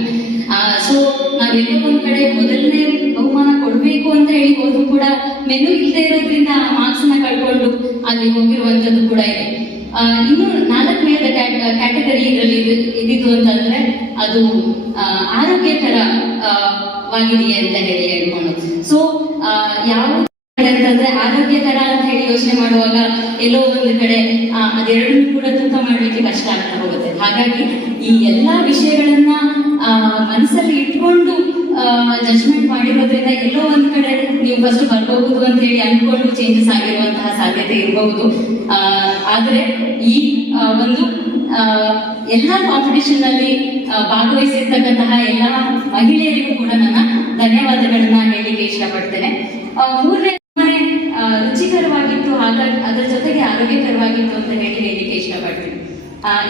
ಸೊ ನಾವೆಲ್ಲೋ ಒಂದ್ ಕಡೆ ಮೊದಲನೇ ಬಹುಮಾನ ಕೊಡ್ಬೇಕು ಅಂತ ಹೇಳಿ ಹೋದ್ರು ಕೂಡ ಮೆನು ಇಲ್ಲದೆ ಇರೋದ್ರಿಂದ ಆ ಮಾರ್ಕ್ಸ್ ನ ಕಳ್ಕೊಂಡು ಅಲ್ಲಿ ಹೋಗಿರುವಂತದ್ದು ಕೂಡ ಇದೆ. ಇನ್ನು 4ನೇದ ಕ್ಯಾಟಗರಿ ಇದರಲ್ಲಿ ಇದಿದ್ದು ಅಂತಂದ್ರೆ ಅದು ಆರೋಗ್ಯಕರವಾಗಿದೆಯೇ ಅಂತ ಹೇಳಿ ಹೇಳ್ಕೊಂಡು. ಸೊ ಯಾವ ಅಂತಂದ್ರೆ ಆರೋಗ್ಯಕರ ಅಂತ ಹೇಳಿ ಯೋಚನೆ ಮಾಡುವಾಗ ಎಲ್ಲೋ ಒಂದು ಕಡೆ ಅದೆರಡನ್ನೂ ಕೂಡ ತೂಕ ಮಾಡ್ಲಿಕ್ಕೆ ಕಷ್ಟ ಆಗ್ತಾ ಹೋಗುತ್ತೆ. ಹಾಗಾಗಿ ಈ ಎಲ್ಲಾ ವಿಷಯಗಳನ್ನ ಮನಸ್ಸಲ್ಲಿ ಇಟ್ಕೊಂಡು ಜಡ್ಜ್ಮೆಂಟ್ ಮಾಡಿರೋದ್ರಿಂದ ಎಲ್ಲೋ ಒಂದ್ ಕಡೆ ನೀವು ಫಸ್ಟ್ ಬರ್ಬಹುದು ಅಂತ ಹೇಳಿ ಅನ್ಕೊಂಡು ಚೇಂಜಸ್ ಆಗಿರುವಂತಹ ಸಾಧ್ಯತೆ ಇರಬಹುದು. ಆದ್ರೆ ಈ ಒಂದು ಎಲ್ಲಾ ಕಾಂಪಿಟಿಷನ್ ಅಲ್ಲಿ ಭಾಗವಹಿಸಿರ್ತಕ್ಕಂತಹ ಎಲ್ಲಾ ಮಹಿಳೆಯರಿಗೂ ಕೂಡ ನನ್ನ ಧನ್ಯವಾದಗಳನ್ನ ಹೇಳಲಿಕ್ಕೆ ಇಷ್ಟಪಡ್ತೇನೆ. 3ನೇ ರುಚಿಕರವಾಗಿತ್ತು, ಹಾಗಾಗಿ ಅದರ ಜೊತೆಗೆ ಆರೋಗ್ಯಕರವಾಗಿತ್ತು ಅಂತ ಹೇಳಲಿಕ್ಕೆ ಇಷ್ಟಪಡ್ತೀನಿ.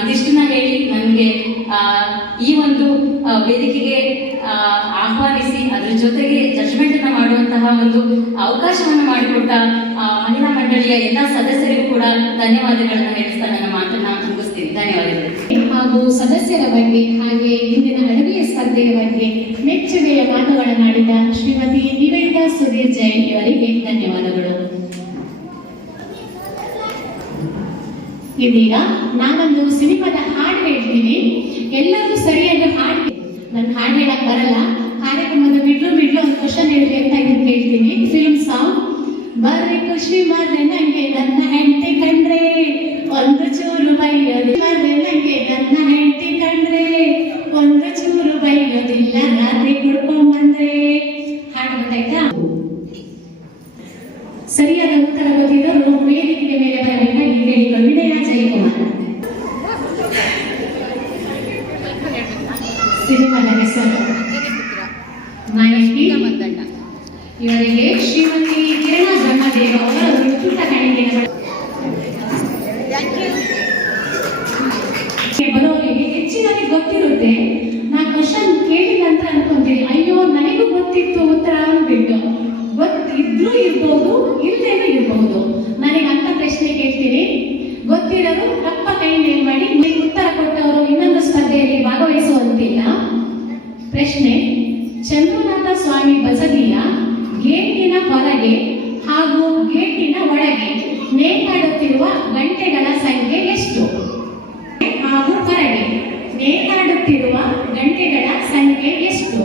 ಇದಿಷ್ಟನ್ನ ಹೇಳಿ ನನಗೆ ಈ ಒಂದು ವೇದಿಕೆಗೆ ಆಹ್ವಾನಿಸಿ ಅದರ ಜೊತೆಗೆ ಜಡ್ಜ್ಮೆಂಟ್ ಅನ್ನ ಮಾಡುವಂತಹ ಒಂದು ಅವಕಾಶವನ್ನು ಮಾಡಿಕೊಟ್ಟ ಮಹಿಳಾ ಮಂಡಳಿಯ ಎಲ್ಲಾ ಸದಸ್ಯರಿಗೂ ಕೂಡ ಧನ್ಯವಾದಗಳನ್ನ ಹೇಳಿಸ್ತಾ ನನ್ನ ಮಾತನ್ನ ಮುಗಿಸ್ತೀನಿ. ಧನ್ಯವಾದಗಳು. ಹಾಗೂ ಸದಸ್ಯರ ಬಗ್ಗೆ ಹಾಗೆ ಇಂದಿನ ಅಡುಗೆಯ ಸ್ಪರ್ಧೆಯ ಬಗ್ಗೆ ಮೆಚ್ಚುಗೆಯ ಮಾತುಗಳನ್ನಾಡಿದ ಶ್ರೀಮತಿ ನಿವೇದಿತಾ ಸುಧೀರ್ ಜೈನ್ ಇವರಿಗೆ ಧನ್ಯವಾದಗಳು. ಇದೀಗ ನಾನೊಂದು ಸಿನಿಮಾದ ಹಾಡು ಹೇಳ್ತೀನಿ. ಎಲ್ಲರೂ ಸರಿಯಾಗಿ ಹಾಡು, ನನ್ನ ಹಾಡು ಹೇಳಕ್ ಬರಲ್ಲ. ಕಾರ್ಯಕ್ರಮದ ಬಿಡ್ಲು ಒಂದು ಕ್ವಶನ್ ಹೇಳಿ ಅಂತ ಹೇಳ್ತೀನಿ. ಫಿಲ್ಮ್ ಸಾಂಗ್ ಬರ್ರಿ ಖುಷಿ ಮಾಡ್ರೆ ನಂಗೆ ನನ್ನ ಹೆಂಡತಿ ಕಂಡ್ರೆ, ಒಂದು ಚೂರು ಬೈಯೋದಿ ಬರ್ರೆ ನಂಗೆ ನನ್ನ ಹೆಂಡತಿ ಕಂಡ್ರೆ, ಒಂದು ಚೂರು ಬೈಯೋದಿಲ್ಲ, ರಾತ್ರಿ ಕುಡ್ಕೊಂಡ್ಬಂದ್ರೆ. ಹಾಡು ಗೊತ್ತಾಯ್ತಾ? ಸರಿಯಾದ ಉತ್ತರ ಗೊತ್ತಿದ್ದವರು ವೇದಿಕೆಯ ಮೇಲೆ ಬರಬೇಕಾಗಿ ಕೇಳಿಕೊಂಡು ವಿನಯ ಜಯಕುಮಾರ್. ಸಿನಿಮಾದ ಹೆಸರು ನಾಯಕಿ. ಇವರಿಗೆ ಶ್ರೀಮತಿ ಕಿರಣ ಬ್ರಹ್ಮದೇವ ಅವರ ಉಚಿತ ಕಾಣಿಕೆಯನ್ನು ಬರೋರಿಗೆ ಹೆಚ್ಚಿನಾಗಿ ಗೊತ್ತಿರುತ್ತೆ. ನಾ ಕ್ವಶನ್ ಕೇಳಿದ ನಂತರ ಅನ್ಕೊಂತೀನಿ, ಅಯ್ಯೋ ನನಗೂ ಗೊತ್ತಿತ್ತು ಉತ್ತರ ಅಂದ್ಬಿಟ್ಟು. ಗೊತ್ತಿದ್ರೂ ಇರ್ಬೋದು, ಇಲ್ಲದೇನೂ ಇರ್ಬಹುದು. ನನಗೆ ಅಂತ ಪ್ರಶ್ನೆ ಕೇಳ್ತೀನಿ, ಗೊತ್ತಿರೋರು ತಪ್ಪ ಕೈ ಮೇಲ್ ಮಾಡಿ. ಉತ್ತರ ಕೊಟ್ಟವರು ಇನ್ನೊಂದು ಸ್ಪರ್ಧೆಯಲ್ಲಿ ಭಾಗವಹಿಸುವಂತಿಲ್ಲ. ಪ್ರಶ್ನೆ: ಚಂದ್ರನಾಥ ಸ್ವಾಮಿ ಬಸದಿಯ ಗೇಟಿನ ಹೊರಗೆ ಹಾಗೂ ಗೇಟಿನ ಒಳಗೆ ನೇತಾಡುತ್ತಿರುವ ಗಂಟೆಗಳ ಸಂಖ್ಯೆ ಎಷ್ಟು? ಹಾಗೂ ಹೊರಗೆ ನೇತಾಡುತ್ತಿರುವ ಗಂಟೆಗಳ ಸಂಖ್ಯೆ ಎಷ್ಟು?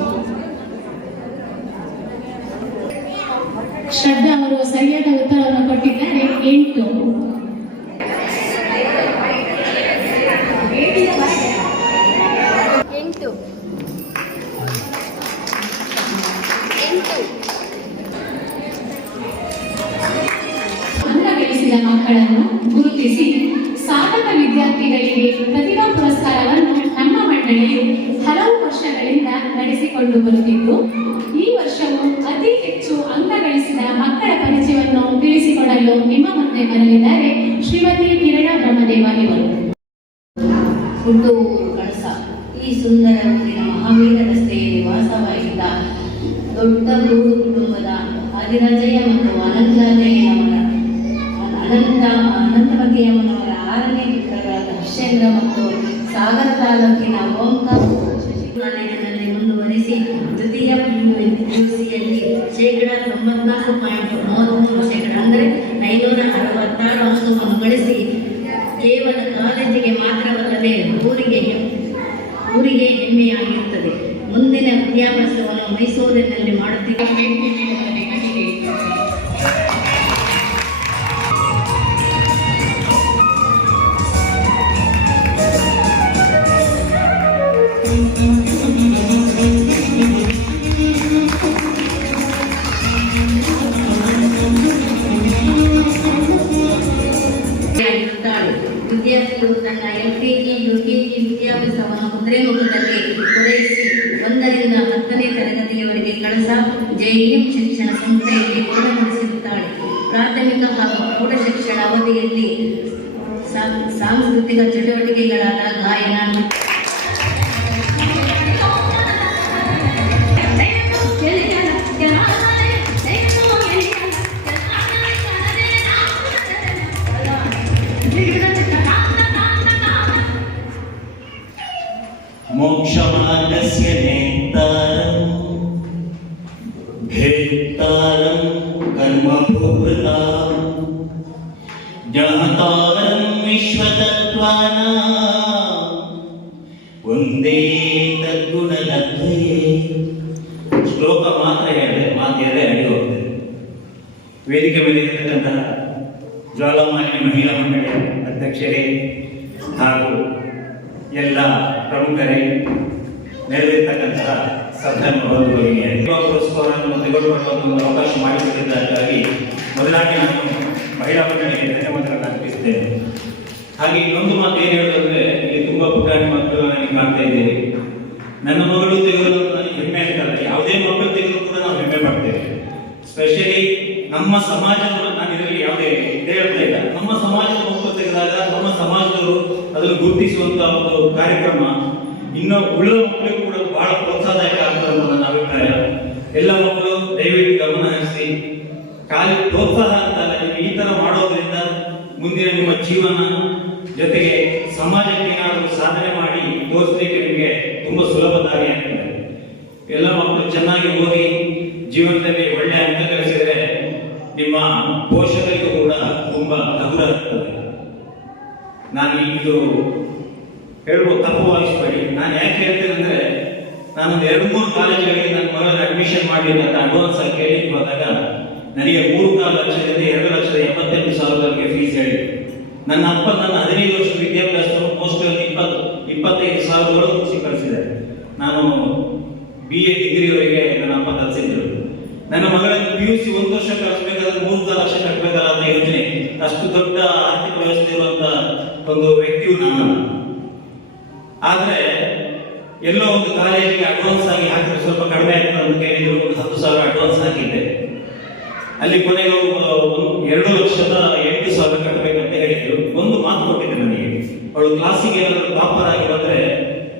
ಶ್ರದ್ಧಾ ಅವರು ಸರಿಯಾದ ಉತ್ತರವನ್ನು ಕೊಟ್ಟಿದ್ದಾರೆ, 8. ಅಂಕ ಗಳಿಸಿದ ಮಕ್ಕಳನ್ನು ಗುರುತಿಸಿ ಸಾಧಕ ವಿದ್ಯಾರ್ಥಿಗಳಿಗೆ ಪ್ರತಿಭಾ ಪುರಸ್ಕಾರವನ್ನು ನಮ್ಮ ಮಂಡಳಿಯು ಹಲವು ವರ್ಷಗಳಿಂದ ನಡೆಸಿಕೊಂಡು ಬರುತ್ತಿದ್ದು, ಈ ವರ್ಷವೂ ಅತಿ ಹೆಚ್ಚು ಅಂಕ ಗಳಿಸಿದ ಮಕ್ಕಳ ಪರಿಚಯವನ್ನು ತಿಳಿಸಿಕೊಡಲು ನಿಮ್ಮ ಮುಂದೆ ಬರಲಿದ್ದಾರೆ ಶ್ರೀಮತಿ ಕಿರಣ ಬ್ರಹ್ಮದೇವ ಇವರು. ಹುಟ್ಟೂರು ಕಳಸ ಈ ಸುಂದರ ಊರಿನ ಮಹಾವೀರ ರಸ್ತೆಯಲ್ಲಿ ವಾಸವಾಗಿದ್ದ ದೊಡ್ಡ ಗೂಡು ಕುಟುಂಬದ ಅಧಿರಾಜಯ್ಯ ಮತ್ತು ಅನಂತಮತಿಯಮ್ಮನವರ 6ನೇ ಪುತ್ರರಾದ ಹರ್ಷೇಂದ್ರ ಮತ್ತು ಸಾಗರ ತಾಲೂಕಿನ ಓಂಕಾರ ಕಾಲೇಜಿನಲ್ಲಿ ಮುಂದುವರಿಸಿ ದ್ವಿತೀಯ ಪಿಯುಸಿಯಲ್ಲಿ 94.33% ಅಂದರೆ 566 ಅಂಕವನ್ನು ಗಳಿಸಿ ಕೇವಲ ಕಾಲೇಜಿಗೆ ಮಾತ್ರವಲ್ಲದೆ ಊರಿಗೆ ಹೆಮ್ಮೆಯಾಗಿರುತ್ತದೆ. ಮುಂದಿನ ವಿದ್ಯಾಭ್ಯಾಸವನ್ನು ಮೈಸೂರಿನಲ್ಲಿ ಮಾಡುತ್ತಿದ್ದಾರೆ. ಶೈಲಿಗಳಾದ ಗಾಯನ, मोक्षमार्गस्य नेतारं भेत्तारं कर्मभूभृतां ज्ञातारं विश्वतत्त्वानां वन्दे तद्गुणलब्धये. ಶ್ಲೋಕ ಮಾತ್ರ ಹೇಳಿದೆ, ಮಾತೆಯಲ್ಲೇ ಅಡಿ ಹೋಗ್ತದೆ. ವೇದಿಕೆ ಮೇಲೆ ಇರತಕ್ಕಂತಹ ಜ್ವಾಲಾಮಾಲಿನಿ ಮಹಿಳಾ ಮಂಡಳಿಯ ಅಧ್ಯಕ್ಷರೇ ಹಾಗೂ ಎಲ್ಲ ಪ್ರಮುಖರೇ, ನೆರವೇರ್ತಕ್ಕಂತಹ ಸದ್ಧರ್ಮ ಬಂಧುಗಳಿಗೆ ಪುರಸ್ಕಾರವನ್ನು ತೆಗೆದುಕೊಳ್ಳುವ ಒಂದು ಅವಕಾಶ ಮಾಡಿಕೊಟ್ಟಿದ್ದಕ್ಕಾಗಿ ಮೊದಲಾಗಿ ನಾನು ಮಹಿಳಾ ಮಂಡಳಿಗೆ ಧನ್ಯವಾದಗಳನ್ನು ಅರ್ಪಿಸುತ್ತೇನೆ. ಹಾಗೆ ಇನ್ನೊಂದು ಮಾತು ಏನು ಹೇಳೋದಂದ್ರೆ, ಇಲ್ಲಿ ತುಂಬಾ ಪುಟಾಣಿ ಮಕ್ಕಳು ನನಗೆ ಕಾಣ್ತಾ ಇದ್ದೇವೆ. ನನ್ನ ಮಗಳು ತೆಗೆದು ನನಗೆ ಹೆಮ್ಮೆ ಅಂತಲ್ಲ, ಯಾವುದೇ ಮಕ್ಕಳು ತೆಗೆದು ಕೂಡ ನಾವು ಹೆಮ್ಮೆ ಪಡ್ತೇವೆ. ಸ್ಪೆಷಲಿ ನಮ್ಮ ಸಮಾಜವನ್ನು, ನಾನು ಇದರಲ್ಲಿ ಯಾವುದೇ ಇದೇ ಹೇಳ್ತಾ ಇಲ್ಲ, ನಮ್ಮ ಸಮಾಜದ ಮಕ್ಕಳು ತೆಗೆದಾಗ ನಮ್ಮ ಸಮಾಜದವರು ಅದನ್ನು ಗುರುತಿಸುವಂತಹ ಒಂದು ಕಾರ್ಯಕ್ರಮ ಇನ್ನು ಉಳಿದ ಮಕ್ಕಳಿಗೂ ಕೂಡ ಬಹಳ ಪ್ರೋತ್ಸಾಹದಾಯಕ ಆಗ್ತದೆ ಅನ್ನೋ ನನ್ನ ಅಭಿಪ್ರಾಯ. ಎಲ್ಲ ಮಕ್ಕಳು ದಯವಿಟ್ಟು ಗಮನ ಹರಿಸಿ, ಖಾಲಿ ಪ್ರೋತ್ಸಾಹ ಅಂತಲ್ಲ, ನೀವು ಈ ತರ ಮಾಡೋದ್ರಿಂದ ಮುಂದಿನ ನಿಮ್ಮ ಜೀವನ ಜೊತೆಗೆ ಸಮಾಜಕ್ಕೆ ಏನಾದರೂ ಸಾಧನೆ ಮಾಡಿ ತೋರಿಸಲಿಕ್ಕೆ ನಿಮಗೆ ತುಂಬಾ ಸುಲಭ ದಾರಿ ಆಗ್ತದೆ. ಎಲ್ಲ ಮಕ್ಕಳು ಚೆನ್ನಾಗಿ ಓದಿ ಜೀವನದಲ್ಲಿ ಒಳ್ಳೆ ಅಂಕ ಗಳಿಸಿದ್ರೆ ನಿಮ್ಮ ಪೋಷಕರಿಗೂ ಕೂಡ ತುಂಬಾ ಹಗುರ ಆಗ್ತದೆ. ನಾನು ಇದು ಹೇಳುವ ತಪ್ಪು ಭಾವಿಸಬೇಡಿ. ನಾನು ಯಾಕೆ ಹೇಳ್ತೇನೆ ಅಂದ್ರೆ, ನಾನು 2-3 ಕಾಲೇಜುಗಳಿಗೆ ನನ್ನ ಮಗಳನ್ನ ಅಡ್ಮಿಷನ್ ಮಾಡಲಿಲ್ಲ ಅಂತ ಅಡ್ವಾನ್ಸ್ ಆಗಿ ಕೇಳಿಕ್ಕೆ ಹೋದಾಗ ನನಗೆ 3.4 ಲಕ್ಷದಿಂದ 2,78,000 ಫೀಸ್ ಹೇಳಿ, ನನ್ನ ಅಪ್ಪ ನನ್ನ 15 ವರ್ಷ ವಿದ್ಯಾಭ್ಯಾಸ ಮೋಸ್ಟ್ 25,000 ಮುಗಿಸಿ ಕಳಿಸಿದ್ದಾರೆ. ನಾನು BA ಡಿಗ್ರಿವರೆಗೆ ನನ್ನ ಅಪ್ಪ ಕಲಿಸಿದ್ರು. ನನ್ನ ಮಗಳನ್ನು PUC 1 ವರ್ಷ ಕಳಿಸ್ಬೇಕಾದ್ರೆ 3.4 ಲಕ್ಷ ಕಟ್ಟಬೇಕಲ್ಲ ಅಂತ ಯೋಚನೆ, ಅಷ್ಟು ದೊಡ್ಡ ಆರ್ಥಿಕ ವ್ಯವಸ್ಥೆ ಇರುವಂತ ಒಂದು ವ್ಯಕ್ತಿಯು ನಾನು. ಆದ್ರೆ ಎಲ್ಲೋ ಒಂದು ಕಾಲೇಜಿಗೆ ಅಡ್ವಾನ್ಸ್ ಆಗಿ ಹಾಕಿದ್ರೆ ಸ್ವಲ್ಪ ಕಡಿಮೆ ಆಗ್ತದೆ ಅಂತ ಕೇಳಿದ್ರು, 10,000 ಅಡ್ವಾನ್ಸ್ ಹಾಕಿದ್ದೆ. ಅಲ್ಲಿ ಕೊನೆಗೆ 2,08,000 ಕಟ್ಟಬೇಕಂತ ಹೇಳಿದ್ರು. ಒಂದು ಮಾತು ಕೊಟ್ಟಿದ್ದೆ ನನಗೆ, ಅವಳು ಕ್ಲಾಸಿಗೆ ಏನಾದರೂ ಟಾಪರ್ ಆಗಿ ಬಂದ್ರೆ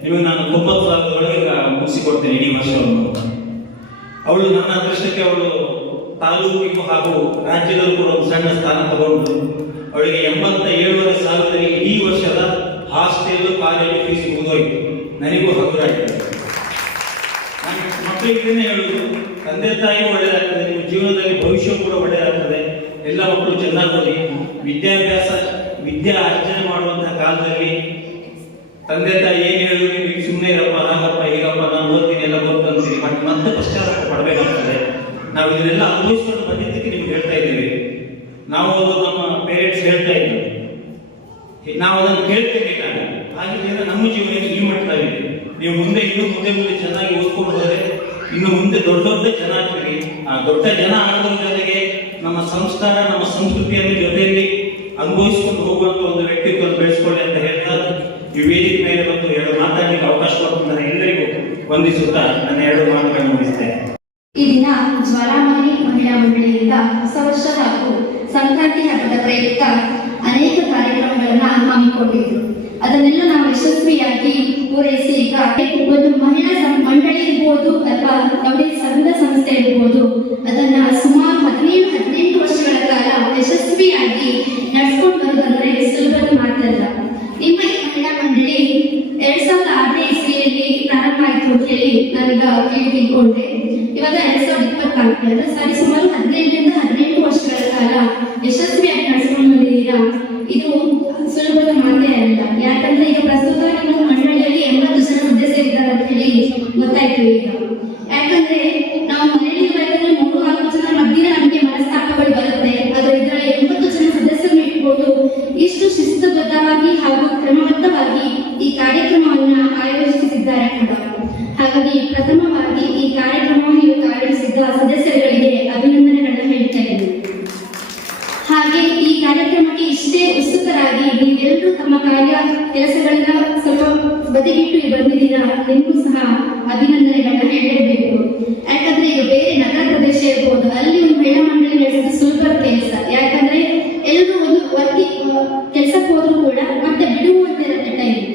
ನಿಮಗೆ ನಾನು 90,000 ಮುಗಿಸಿಕೊಡ್ತೇನೆ ಇಡೀ ವರ್ಷವನ್ನು ಅಂತ. ಅವಳು ನನ್ನ ಅದೃಷ್ಟಕ್ಕೆ ಅವಳು ತಾಲೂಕಿಗೂ ಹಾಗೂ ರಾಜ್ಯದಲ್ಲೂ ಕೂಡ ಒಂದು ಸಣ್ಣ ಸ್ಥಾನ ತಗೊಂಡು ಅವಳಿಗೆ 87,500 ಇಡೀ ವರ್ಷದ ಹಾಸ್ಟೆಲ್ ಕಾಲೇಜು ಫೀಸ್ ಮುಗಿದೋಯ್ತು. ನನಗೂ ಹಗುರಾಯ್ತು. ನಾನು ಮಕ್ಕಳಿಗೆ ಇದನ್ನೇ ಹೇಳುದು, ತಂದೆ ತಾಯಿ ಒಳ್ಳೆಯದಾಗ್ತದೆ, ನಿಮ್ಮ ಜೀವನದಲ್ಲಿ ಭವಿಷ್ಯ ಕೂಡ ಒಳ್ಳೆಯದಾಗ್ತದೆ. ಎಲ್ಲ ಮಕ್ಕಳು ಚೆನ್ನಾಗಿ ಓದಿ ವಿದ್ಯಾ ಅರ್ಜನೆ ಮಾಡುವಂತಹ ಕಾಲದಲ್ಲಿ ತಂದೆ ತಾಯಿ ಏನ್ ಹೇಳಿದ್ರು, ನೀವು ಸುಮ್ಮನೆ ಇರಪ್ಪ, ಹಾಗಪ್ಪ, ಹೀಗಪ್ಪ, ನಾನು ಓದ್ತೀನಿ, ಎಲ್ಲ ಗೊತ್ತಂತೀರಿ, ಮತ್ತೆ ಪಶ್ಚಾತ್ತಾಪ ಪಡಬೇಕಾಗ್ತದೆ. ನಾವು ಇದನ್ನೆಲ್ಲ ಅನುಭವಿಸ್ಕೊಂಡು ಬಂದಿದ್ದಕ್ಕೆ ನಿಮ್ಗೆ ಹೇಳ್ತಾ ಇದ್ದೀವಿ. ನಾವು ನಮ್ಮ ಪೇರೆಂಟ್ಸ್ ಹೇಳ್ತಾ ಇದ್ದೀವಿ, ನಾವು ಅದನ್ನು ಕೇಳ್ತಿರ್ಲಿಲ್ಲ. ಹಾಗಿದ್ರೆ ನಮ್ಮ ಜೀವನ ಈ ಮಟ್ಟದಾಗಿದೆ. ನೀವು ಮುಂದೆ ಮುಂದೆ ಚೆನ್ನಾಗಿ ಓದ್ಕೊಂಡು ಹೋದರೆ ಇನ್ನು ಮುಂದೆ ದೊಡ್ಡ ಜನ ಆಗ್ತೀರಿ. ಆ ದೊಡ್ಡ ಜನ ಆಗೋದ್ರ ಜೊತೆಗೆ ನಮ್ಮ ಸಂಸ್ಕಾರ, ನಮ್ಮ ಸಂಸ್ಕೃತಿಯನ್ನು ಜೊತೆಯಲ್ಲಿ ಅನುಭವಿಸಿಕೊಂಡು ಹೋಗುವಂತ ಒಂದು ವ್ಯಕ್ತಿತ್ವವನ್ನು ಬೆಳೆಸ್ಕೊಳ್ಳಿ ಅಂತ ಹೇಳ್ತಾ, ಈ ವೇದಿಕೆ ಮೇಲೆ ಬಂದು 2 ಮಾತಾಡಲಿಕ್ಕೆ ಅವಕಾಶ ಕೊಡ್ತಾರೆ. ಎಲ್ಲರಿಗೂ ವಂದಿಸುತ್ತಾ ನನ್ನ 2 ಮಾತುಗಳನ್ನು ಮುಗಿಸ್ತೇನೆ. ಈ ದಿನ ಜ್ವಾಲಾಮಾಲಿನಿ ಮಹಿಳಾ ಮಂಡಳಿಯಿಂದ ಹೊಸ ವರ್ಷ ಹಾಗೂ ಸಂಕ್ರಾಂತಿ ಹಬ್ಬದ ಪ್ರಯುಕ್ತ ಅನೇಕ ಕಾರ್ಯಕ್ರಮಗಳನ್ನ ಹಮ್ಮಿಕೊಂಡಿದ್ರು. ಅದನ್ನೆಲ್ಲ ನಾವು ಯಶಸ್ವಿಯಾಗಿ ಪೂರೈಸಿ ಈಗ ಒಂದು ಮಹಿಳಾ ಮಂಡಳಿ ಇರ್ಬೋದು ಅಥವಾ ಯಾವುದೇ ಸಂಘ ಸಂಸ್ಥೆ ಇರ್ಬೋದು, ಅದನ್ನ ಸುಮಾರು 17-18 ವರ್ಷಗಳ ಕಾಲ ಯಶಸ್ವಿಯಾಗಿ ನಡೆಸ್ಕೊಂಡು ಬರೋದಂದ್ರೆ ಸುಲಭದ ಮಾತಲ್ಲ. ನಿಮ್ಮ ಈ ಮಹಿಳಾ ಮಂಡಳಿ 2006ನೇ ಇಸ್ವಿಯಲ್ಲಿ ಪ್ರಾರಂಭ ಆಯಿತು ಅಂತ ಹೇಳಿ ನಾನೀಗ ತಿಳ್ಕೊಂಡೆ. ಇವಾಗ 2024 ಅಂದ್ರೆ ಸರಿಸುಮಾರು 17 ವರ್ಷಗಳ ಕಾಲ ಯಶಸ್ವಿಯಾಗಿ ನಡೆಸ್ಕೊಂಡು ಬಂದಿದ್ದೀರಾ. ಇದು ಸುಲಭದ ಮಾತೇ ಅಲ್ಲ. ಯಾಕಂದ್ರೆ ಈಗ ಪ್ರಸ್ತುತ ನಿಮ್ಮ ಮಂಡಳಿಯಲ್ಲಿ 80 ಜನ ಸದಸ್ಯರಿದ್ದಾರೆ ಅಂತ ಹೇಳಿ ಗೊತ್ತಾಯ್ತು ಈಗ. ಯಾಕಂದ್ರೆ ನಾವು ಮನೆಯಲ್ಲಿ ಬೇಕಾದ್ರೆ 3-4 ಜನ ಮಧ್ಯೆ ನಮಗೆ ಮನಸ್ತಾಪಗಳು ಬರುತ್ತೆ. ಆದ್ರೆ ಇದರಲ್ಲಿ 80 ಜನ ಸದಸ್ಯರನ್ನು ಇಟ್ಕೊಂಡು ಇಷ್ಟು ಶಿಸ್ತುಬದ್ಧವಾಗಿ ಹಾಗೂ ಕ್ರಮಬದ್ಧವಾಗಿ ಈ ಕಾರ್ಯಕ್ರಮವನ್ನ ಆಯೋಜಿಸಿದ್ದಾರೆ ಕೂಡ. ಹಾಗಾಗಿ ಪ್ರಥಮವಾಗಿ ಈ ಕಾರ್ಯಕ್ರಮವನ್ನು ಆಯೋಜಿಸಿದ್ದ ಸದಸ್ಯರುಗಳಿಗೆ ಅಭಿನಂದನೆಗಳನ್ನ ಹೇಳ್ತಾ ಇದ್ದೇನೆ. ಹಾಗೆ ಈ ಕಾರ್ಯಕ್ರಮಕ್ಕೆ ಇಷ್ಟೇ ಉತ್ಸುಕರಾಗಿ ನೀವೆಲ್ಲರೂ ತಮ್ಮ ಕೆಲಸಗಳನ್ನ ಸ್ವಲ್ಪ ಬದಿಗಿಟ್ಟು ಬಂದಿದ್ದೀರಾ, ನಿಮಗೂ ಸಹ ಅಭಿನಂದನೆಗಳನ್ನ ಹೇಳಲೇಬೇಕು. ಯಾಕಂದ್ರೆ ಈಗ ಬೇರೆ ನಗರ ಪ್ರದೇಶ ಇರ್ಬೋದು, ಅಲ್ಲಿ ಒಂದು ಮಹಿಳಾ ಮಂಡಳಿ ನಡೆಸೋದು ಸುಲಭ ಕೆಲಸ. ಯಾಕಂದ್ರೆ ಎಲ್ಲರೂ ಒಂದು ಕೆಲಸಕ್ಕೆ ಹೋದ್ರು ಕೂಡ ಮತ್ತೆ ಬಿಡುವಂತಿರುತ್ತೆ ಟೈಮ್.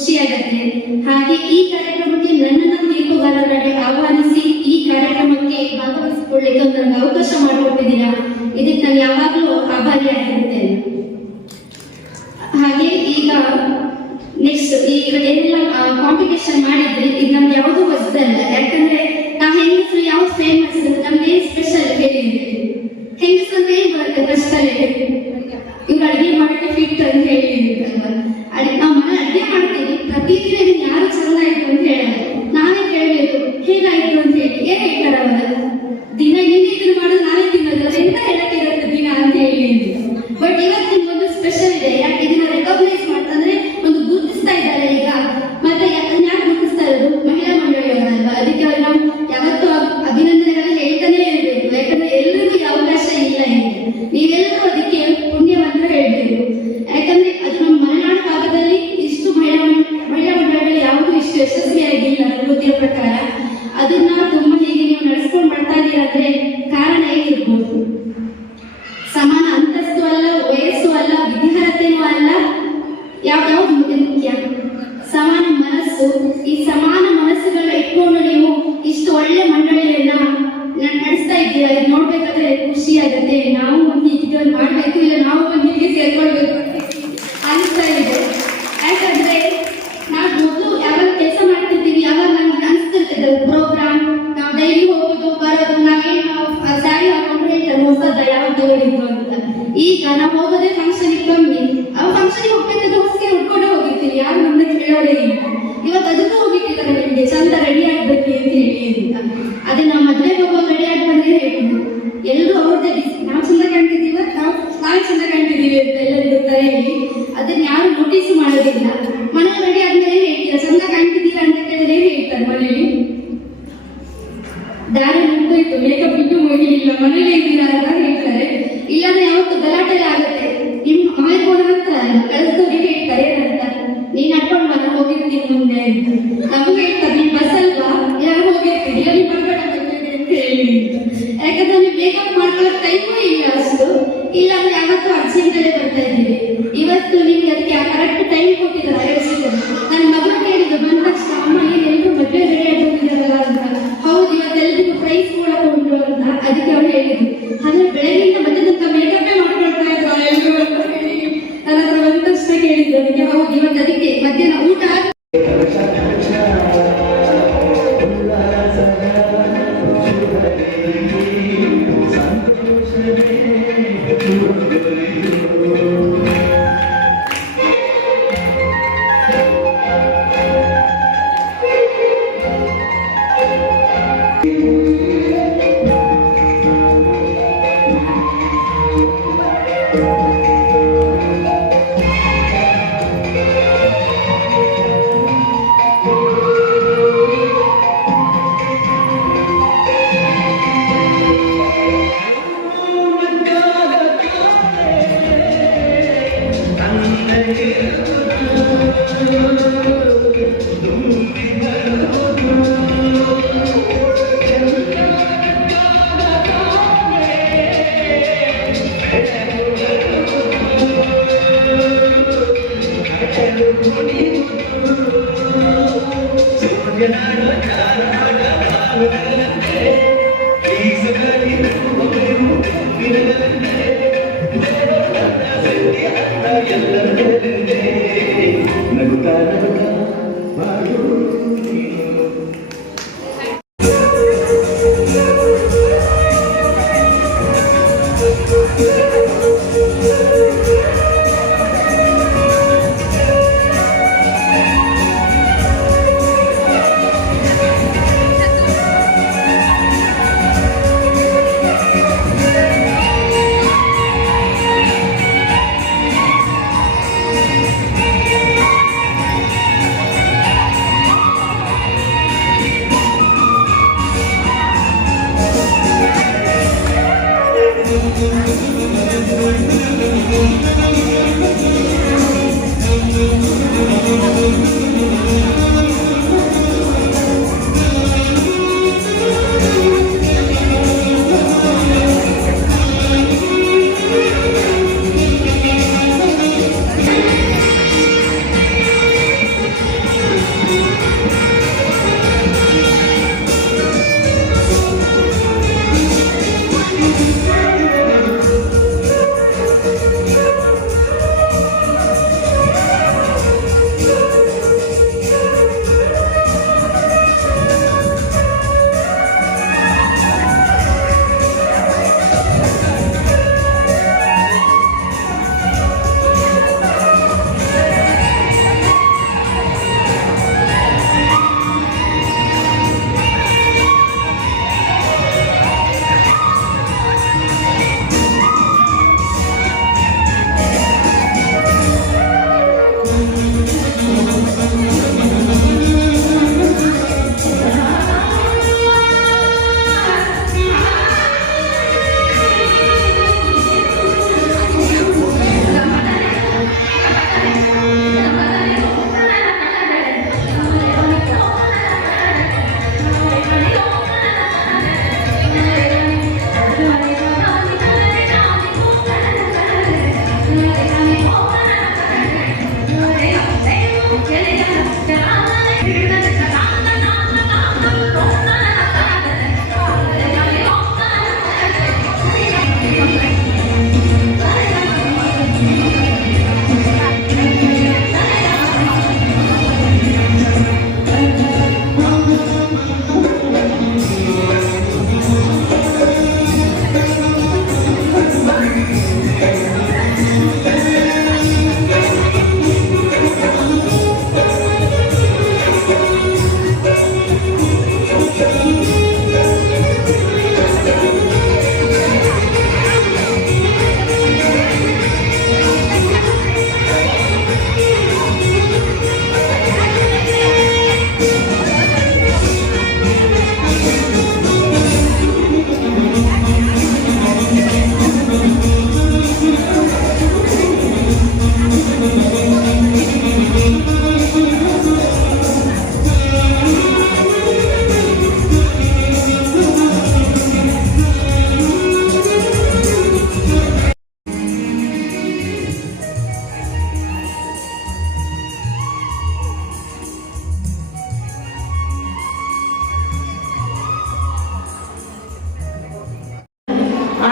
ಖುಷಿಯಾಗತ್ತೆ. ಹಾಗೆ ಈ ಕಾರ್ಯಕ್ರಮಕ್ಕೆ ನನ್ನನ್ನು ತೀರ್ಪುಗಾರರಾಗಿ ಆಹ್ವಾನಿಸಿ ಈ ಕಾರ್ಯಕ್ರಮಕ್ಕೆ ಭಾಗವಹಿಸಿಕೊಳ್ಳಿಕ್ಕೆ ನನಗೆ ಅವಕಾಶ ಮಾಡಿಕೊಟ್ಟಿದ್ದೀರಾ. ಇದಕ್ಕೆ ನಾನು ಯಾವಾಗಲೂ ಆಭಾರಿಯಾಗಿರುತ್ತೇನೆ. ಹಾಗೆ ಈಗ ನೆಕ್ಸ್ಟ್ ಈಗ ಏನೆಲ್ಲ ಕಾಂಪಿಟೇಷನ್ ಮಾಡಿದ್ರೆ ಇದು ನಮ್ಗೆ ಯಾವುದು ಹೊಸದಲ್ಲ. ಯಾಕಂದ್ರೆ ನಾವು ಹೆಂಗಸರು ಯಾವ್ದು ಫೇಮಸ್ ನಮ್ಗೆ ಏನ್ ಸ್ಪೆಷಲ್ ಹೇಳಿದ್ರೆ ಹೆಂಗಸಂದ್ರೆ ಏನ್ ಬರುತ್ತೆ ಫಸ್ಟಲ್ಲೇ ಇವ್ರು ಅಡಿಗೆ ಮಾಡಕ್ಕೆ ಫಿಟ್ ಅಂತ ಹೇಳಿ ನಾವು ಮನೆ ಅಡಿಗೆ ಮಾಡ್ತೀವಿ. ಪ್ರತಿದಿನ ಇದನ್ನ ಯಾರು ಚಂದ ಆಯ್ತು ಅಂತ ಹೇಳಲ್ಲ, ನಾವೇ ಕೇಳಬೇಕು ಹೇಗಾಯ್ತು ಅಂತ ಹೇಳಿ. ಏನ್ ಹೇಳ್ತಾರ ಅವರ ದಿನ ನೀನೇ ಇದನ್ನು ಮಾಡೋದು ನಾವೇ ತಿನ್ನೋದು ಎಂತ ಹೇಳಕ್ಕೆ ಇರುತ್ತೆ ದಿನ ಅಂತ ಹೇಳಿ. ಬಟ್ ಇವತ್ತಿನ ಒಂದು ಸ್ಪೆಷಲ್ ಇದೆ. ಯಾಕೆ ಇದನ್ನ ರೆಕಗ್ನೈಸ್ ಮಾಡ್ತಂದ್ರೆ ಒಂದು ಗುರುತಿಸ್ತಾ ಇದ್ದಾರೆ ಈಗ. ಮತ್ತೆ ಯಾರು ಗುರುತಿಸ್ತಾ ಇರೋದು ಮಹಿಳಾ ಮಂಡಳಿಯವರಲ್ವಾ. ಅದಕ್ಕೆ ಅವ್ರು ನಾವು ಯಾವತ್ತೂ ಅಭಿನಂದನೆಗಳನ್ನ ಹೇಳ್ತಾನೆ ಇರಬೇಕು. ಯಾಕಂದ್ರೆ ಎಲ್ರಿಗೂ ಈ ಅವಕಾಶ ಇಲ್ಲ ಇದೆ. ನೀವೆಲ್ಲರೂ ಅದಕ್ಕೆ ಪುಣ್ಯವಂತ ಹೇಳ್ಬೇಕು. ಯಾಕಂದ್ರೆ ಅದು ನಮ್ಮ ಮಲೆನಾಡು ಭಾಗದಲ್ಲಿ ಇಷ್ಟು ಮಹಿಳಾ ಮಂಡಳಿಗಳು ಯಾವುದು ಇಷ್ಟು ಯಶಸ್ವಿಯಾಗಿಲ್ಲ ನನಗೆ ಗೊತ್ತಿರೋ ಪ್ರಕಾರ. ಅದನ್ನ ತುಂಬಾ ಹೀಗೆ ನೀವು ನಡೆಸ್ಕೊಂಡು ಮಾಡ್ತಾ ಇದ್ದೀರಾ ಅಂದ್ರೆ ಕಾರಣ ಹೇಗಿರ್ಬೋದು? ಸಮಾನ ಅಂತಸ್ತು ಅಲ್ಲ, ವಯಸ್ಸು ಅಲ್ಲ, ವಿದ್ಯಾರ್ಹತೆನೂ ಅಲ್ಲ, ಯಾವ್ದು ಮುಖ್ಯ? ಸಮಾನ ಮನಸ್ಸು. ಈ ಸಮಾನ ಮನಸ್ಸುಗಳನ್ನ ಇಟ್ಕೊಂಡು ನೀವು ಇಷ್ಟು ಒಳ್ಳೆ ಮಂಡಳಿಯನ್ನ ನಡೆಸ್ತಾ ಇದ್ದೀರಾ. ಇದು ನೋಡ್ಬೇಕಾದ್ರೆ ಖುಷಿ ಆಗುತ್ತೆ. ನಾವು ಒಂದು ಹೀಗೆ ಮಾಡ್ಬೇಕು, ಇಲ್ಲ ನಾವು ಒಂದು ಹೀಗೆ ಸೇರ್ಕೊಳ್ಬೇಕು ಅನಿಸ್ತಾ ಇದೆ. ಯಾಕಂದ್ರೆ ನಾವು ಮೊದಲು ಯಾವಾಗ ಕೆಲಸ ಮಾಡ್ತಿರ್ತೀವಿ ಯಾವಾಗ ನಮ್ಗೆ ಅನಿಸ್ತಿರ್ತದೆ ಪ್ರೋಗ್ರಾಮ್ ನಾವು ಡೈಲಿ ಹೋಗೋದು ಬರೋದು, ನಾವೇನು ಸ್ಯಾರಿ ಹಾಕೊಂಡು ಹೇಳ್ತಾರೆ ಹೊಸದ ಯಾವ್ದು ಹೇಳಿದ್ರು ಅಂತ. ಈಗ ನಾವು ಹೋಗೋದೇ ಫಂಕ್ಷನ್ ಕಮ್ಮಿ. ಆ ಫಂಕ್ಷನ್ ಹೋಗ್ಬೇಕಾದ್ರೆ ಹೊಸಗೆ ಉಟ್ಕೊಂಡೇ ಹೋಗಿರ್ತೀವಿ, ಯಾರು ನಮ್ಮನ್ನ ಕೇಳೋದೇ ಇಲ್ಲ. ಇವತ್ತು ಅದಕ್ಕೂ ಹೋಗಿಟ್ಟಿದ್ದಾರೆ ನಿಮ್ಗೆ ಚಂದ ರೆಡಿ ಆಗ್ಬೇಕು ಅಂತ ಹೇಳಿ ಅಂತ. ಅದೇ ನಾವು ಮದ್ವೆಗೆ ಹೋಗೋ ರೆಡಿ ಆಗಿ ಬಂದ್ರೆ ಹೇಳ್ಬೋದು ಎಲ್ಲರೂ ಅವ್ರದ್ದೇ ನಾವು ಚಂದ ಕಾಣ್ತಿದ್ದೀವ, ನಾವೇ ಚಂದ ಕಾಣ್ತಿದ್ದೀವಿ ಅಂತ ಎಲ್ಲರಿಗೂ ಗೊತ್ತಾ ಹೇಳಿ. ಅದನ್ನ ಯಾರು ನೋಟಿಸ್ ಮಾಡೋದಿಲ್ಲ. ಮನೇಲಿ ರೆಡಿ ಆದ್ಮೇಲೆ ಹೇಳ್ತೀರಾ ಚಂದ ಕಾಣ್ತಿದ್ದೀರಾ ಅಂತ ಕೇಳಿದ್ರೆ ಹೇಳ್ತಾರೆ ಮನೇಲಿ ದಾರಿ ಮುಗ್ದೋಯ್ತು, ಮೇಕಪ್ ಇಟ್ಟು ಹೋಗಿಲ್ಲ, ಮನೇಲಿ ಇದ್ದೀರಾ ಅಂತ ಹೇಳ್ತಾರೆ. ಇಲ್ಲಾಂದ್ರೆ ಯಾವತ್ತು ಗಲಾಟೆ ಆಗುತ್ತೆ. ನಿಮ್ ಆಯ್ಕೋಣ ಅಂತ ಕಳಿಸ್ದವ್ರಿಗೆ ಹೇಳ್ತಾರೆ ಏನಂತ, ನೀನ್ ನಡ್ಕೊಂಡು ಬರ ಹೋಗಿರ್ತೀನಿ ಮುಂದೆ ಅಂತ. ನಮಗೆ ಹೇಳ್ತಾರೆ ನೀನ್ ಬಸ್ ಅಲ್ವಾ ಯಾರು ಹೋಗಿರ್ತೀನಿ, ಇಲ್ಲ ನೀವು ಬರ್ಬೇಡ ಅಂತ ಹೇಳಿ. ಯಾಕಂದ್ರೆ ನೀವು ಮೇಕಪ್ ಮಾಡ್ಕೊಳ್ಳೋ ಟೈಮೂ ಇಲ್ಲ ಅಷ್ಟು. ಇಲ್ಲಾಂದ್ರೆ ಯಾವತ್ತೂ ಅರ್ಜೆಂಟಲ್ಲೇ ಬರ್ತಾ ಇದ್ದೀವಿ. ಇವತ್ತು ನಿಮ್ಗೆ ಅದಕ್ಕೆ ಕರೆಕ್ಟ್ ಟೈಮ್ ಕೊಟ್ಟಿದ್ದಾರೆ ಆಯೋಜಿಸಿದ್ದಾರೆ. ನನ್ನ ಮಗಳು ಕೇಳಿದ್ದು ಬಂದ ತಕ್ಷಣ ಅಮ್ಮ ಏನೆಲ್ಲರೂ ಮದುವೆ ರೆಡಿ ಆಗಿ ಹೋಗಿದ್ದಾರಲ್ಲ ಅಂತ. ಹೌದು ಇವತ್ತೆಲ್ಲರಿಗೂ ಪ್ರೈಸ್ ಕೂಡ ಕೊಂಡು ಅಂತ. ಅದಕ್ಕೆ ಅವ್ರು ಹೇಳಿದ್ರು ಅಂದ್ರೆ ಬೆಳಗಿಂದ ಮತ್ತೆ ತನಕ ಮೇಕಪ್ಪೇ ಮಾಡ್ಕೊಳ್ತಾ ಇದ್ರು ಎಲ್ಲರೂ ಅಂತ ಹೇಳಿ ನನ್ನ ಹತ್ರ ಬಂದ ತಕ್ಷಣ ಕೇಳಿದ್ರು. ಅದಕ್ಕೆ ಹೌದು ಇವತ್ತು ಅದಕ್ಕೆ ಮಧ್ಯಾಹ್ನ ಊಟ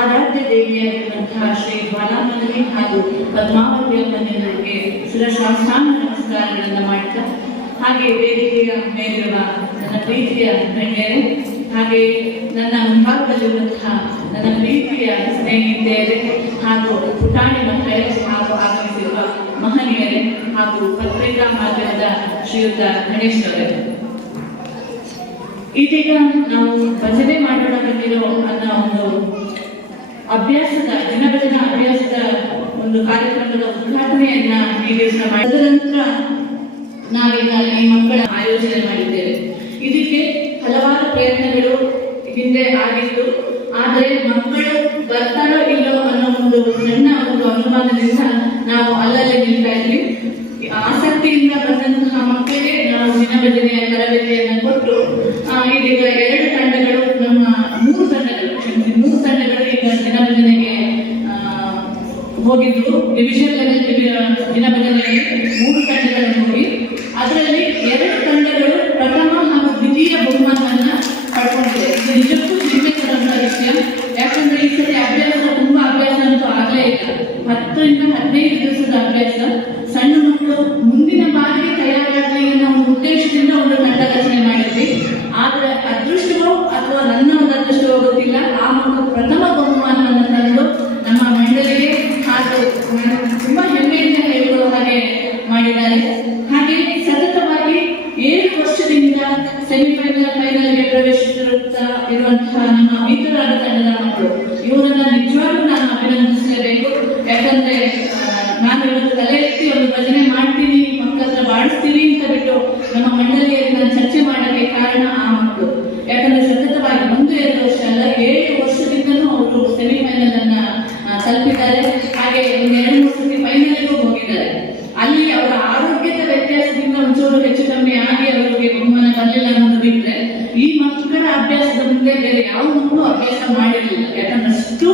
ಆರಾಧ್ಯ ದೇವಿಯಾಗಿರುವಂತಹ ಶ್ರೀ ಜ್ವಾಲಾಮಣಿ ಹಾಗೂ ಪದ್ಮಾವತಿ ಅಮ್ಮನಿಗೆ ಶಿರಶಾಸ್ತ್ರಾಂಗ ನಮಸ್ಕಾರಗಳನ್ನು ಮಾಡ್ತಾ, ಹಾಗೆ ವೇದಿಕೆಯ ಮೇಲಿರುವ ನನ್ನ ಪ್ರೀತಿಯ ಗಣ್ಯರೇ, ಹಾಗೆ ನನ್ನ ಮುಂಭಾಗದಲ್ಲಿರುವಂತಹ ನನ್ನ ಪ್ರೀತಿಯ ಸ್ನೇಹಿತೆಯರೇ ಹಾಗೂ ಪುಟಾಣಿ ಮಕ್ಕಳೇ ಹಾಗೂ ಆಗಮಿಸಿರುವ ಮಹನೀಯರೇ ಹಾಗೂ ಪತ್ರಿಕಾ ಮಾಧ್ಯಮದ ಶ್ರೀಯುತ ಗಣೇಶ್ ಅವರೇ, ಇದೀಗ ನಾವು ಭಜನೆ ಮಾಡೋಣ ಬಂದಿರೋ ಅನ್ನೋ ಒಂದು ಅಭ್ಯಾಸದ ದಿನಭಜನಾ ಅಭ್ಯಾಸದ ಒಂದು ಕಾರ್ಯಕ್ರಮದ ಉದ್ಘಾಟನೆಯನ್ನ ಈ ದಿವಸ ಮಾಡಿದ ನಂತರ ನಾವೀಗ ಈ ಮಕ್ಕಳ ಆಯೋಜನೆ ಮಾಡಿದ್ದೇವೆ. ಇದಕ್ಕೆ ಹಲವಾರು ಪ್ರಯತ್ನಗಳು ಹಿಂದೆ ಆಗಿತ್ತು. ಆದರೆ ಮಕ್ಕಳು ಬರ್ತಾರೋ ಇಲ್ಲೋ ಅನ್ನೋ ಒಂದು ಸಣ್ಣ ಒಂದು ಅನುಮಾನದಿಂದ ನಾವು ಅಲ್ಲಲ್ಲೇ ನಿಲ್ತಾ ಇದ್ವಿ. ಆಸಕ್ತಿಯಿಂದ ಬಂದಂತಹ ಮಕ್ಕಳಿಗೆ ನಾವು ದಿನಭಜನೆಯ ತರಬೇತಿಯನ್ನು ಕೊಟ್ಟು ಇದೀಗ 2 ತಂಡಗಳು, ನಮ್ಮ 3 ತಂಡಗಳು ಈಗ ದಿನಭಜನೆಗೆ ಹೋಗಿದ್ದು. ಡಿವಿಷನ್ ಲೆವೆಲ್ ದಿನಭಜನೆಗೆ 3 ತಂಡಗಳು ಹೋಗಿ ಅದರಲ್ಲಿ 2 ತಂಡಗಳು ಪ್ರಥಮ ಹಾಗೂ ದ್ವಿತೀಯ ಬಹುಮಾನವನ್ನ ಪಡ್ಕೊಂಡಿದೆ. ಇದು ನಿಜಕ್ಕೂ ಹೆಮ್ಮೆ ತರುವಂತಹ ವಿಷಯ. ಯಾಕಂದ್ರೆ ಈ ಸರಿ ತುಂಬಾ ಅಭ್ಯಾಸ ಅಂತೂ ಆಗಲೇ ಇಲ್ಲ. 10 ರಿಂದ 15 ದಿವಸದ ಅಭ್ಯಾಸ. ಸಣ್ಣ ಮಕ್ಕಳು ಮುಂದಿನ ಬಾರಿಗೆ ತಯಾರಾಗಲಿ ಅನ್ನೋ ಒಂದು ಉದ್ದೇಶದಿಂದ ಒಂದು ತಂಡ ರಚನೆ ಮಾಡಿದ್ವಿ. ಆದ್ರೆ ಅದೃಷ್ಟವೋ ಅಥವಾ ನನ್ನ ಒಂದು ಅದೃಷ್ಟವೋ ಗೊತ್ತಿಲ್ಲ, ಆ ಮಕ್ಕಳು ಪ್ರಥಮ ಬಹುಮಾನವನ್ನು ತಂದು ನಮ್ಮ ಮಂಡಳಿಗೆ ಹಾಗೂ ತುಂಬಾ ಹೆಮ್ಮೆಯಿಂದ ಹೇಳುವ ಹಾಗೆ ಮಾಡಿದ್ದಾರೆ. ಹಾಗೆ ಸತತವಾಗಿ 7 ವರ್ಷದಿಂದ ಸೆಮಿಫೈನಲ್ ಫೈನಲ್ಗೆ ಪ್ರವೇಶಿಸುತ್ತಾ ಇರುವಂತಹ ನಮ್ಮ ಮಿತ್ರರಾದ ತಂಡದ ಮಕ್ಕಳು, ಇವರನ್ನ ನಿಜವಾಗ್ಲೂ ನಾನು ಅಭಿನಂದಿಸಲೇಬೇಕು. ಯಾಕಂದ್ರೆ ನಾನು ಇವತ್ತು ತಲೆ ಎತ್ತಿ ಒಂದು ಭಜನೆ ಮಾಡ್ತೀನಿ, ಮಕ್ಕಳ ಹತ್ರ ಬಾಡಿಸ್ತೀನಿ ಅಂತ ಬಿಟ್ಟು ನಮ್ಮ ಮಂಡಳಿಯಲ್ಲಿ ನಾನು ಚರ್ಚೆ ಮಾಡಕ್ಕೆ ಕಾರಣ ಆ ಮಕ್ಕಳು. ಯಾಕಂದ್ರೆ ಸತತವಾಗಿ 1-2 ವರ್ಷ ಅಲ್ಲ, 7 ವರ್ಷದಿಂದನೂ ಅವರು ಸೆಮಿಫೈನಲ್ ಅನ್ನ ತಲುಪಿದ್ದಾರೆ. ಹಾಗೆ 2-3 ಸತಿ ಫೈನಲ್ಗೂ ಹೋಗಿದ್ದಾರೆ. ಅಲ್ಲಿ ಅವರ ಆರೋಗ್ಯದ ವ್ಯತ್ಯಾಸದಿಂದ ಒಂಚೂರು ಹೆಚ್ಚು ಕಮ್ಮಿ ಆಗಿ ಅವರಿಗೆ ಬಹುಮಾನ ಬರಲಿಲ್ಲ ಅನ್ನೋದು ಬಿಟ್ಟರೆ, ಈ ಮಕ್ಕಳ ಅಭ್ಯಾಸದ ಮುಂದೆ ಬೇರೆ ಯಾವ ಮಕ್ಕಳು ಅಭ್ಯಾಸ ಮಾಡಿರಲಿಲ್ಲ. ಯಾಕಂದ್ರೆ ಅಷ್ಟು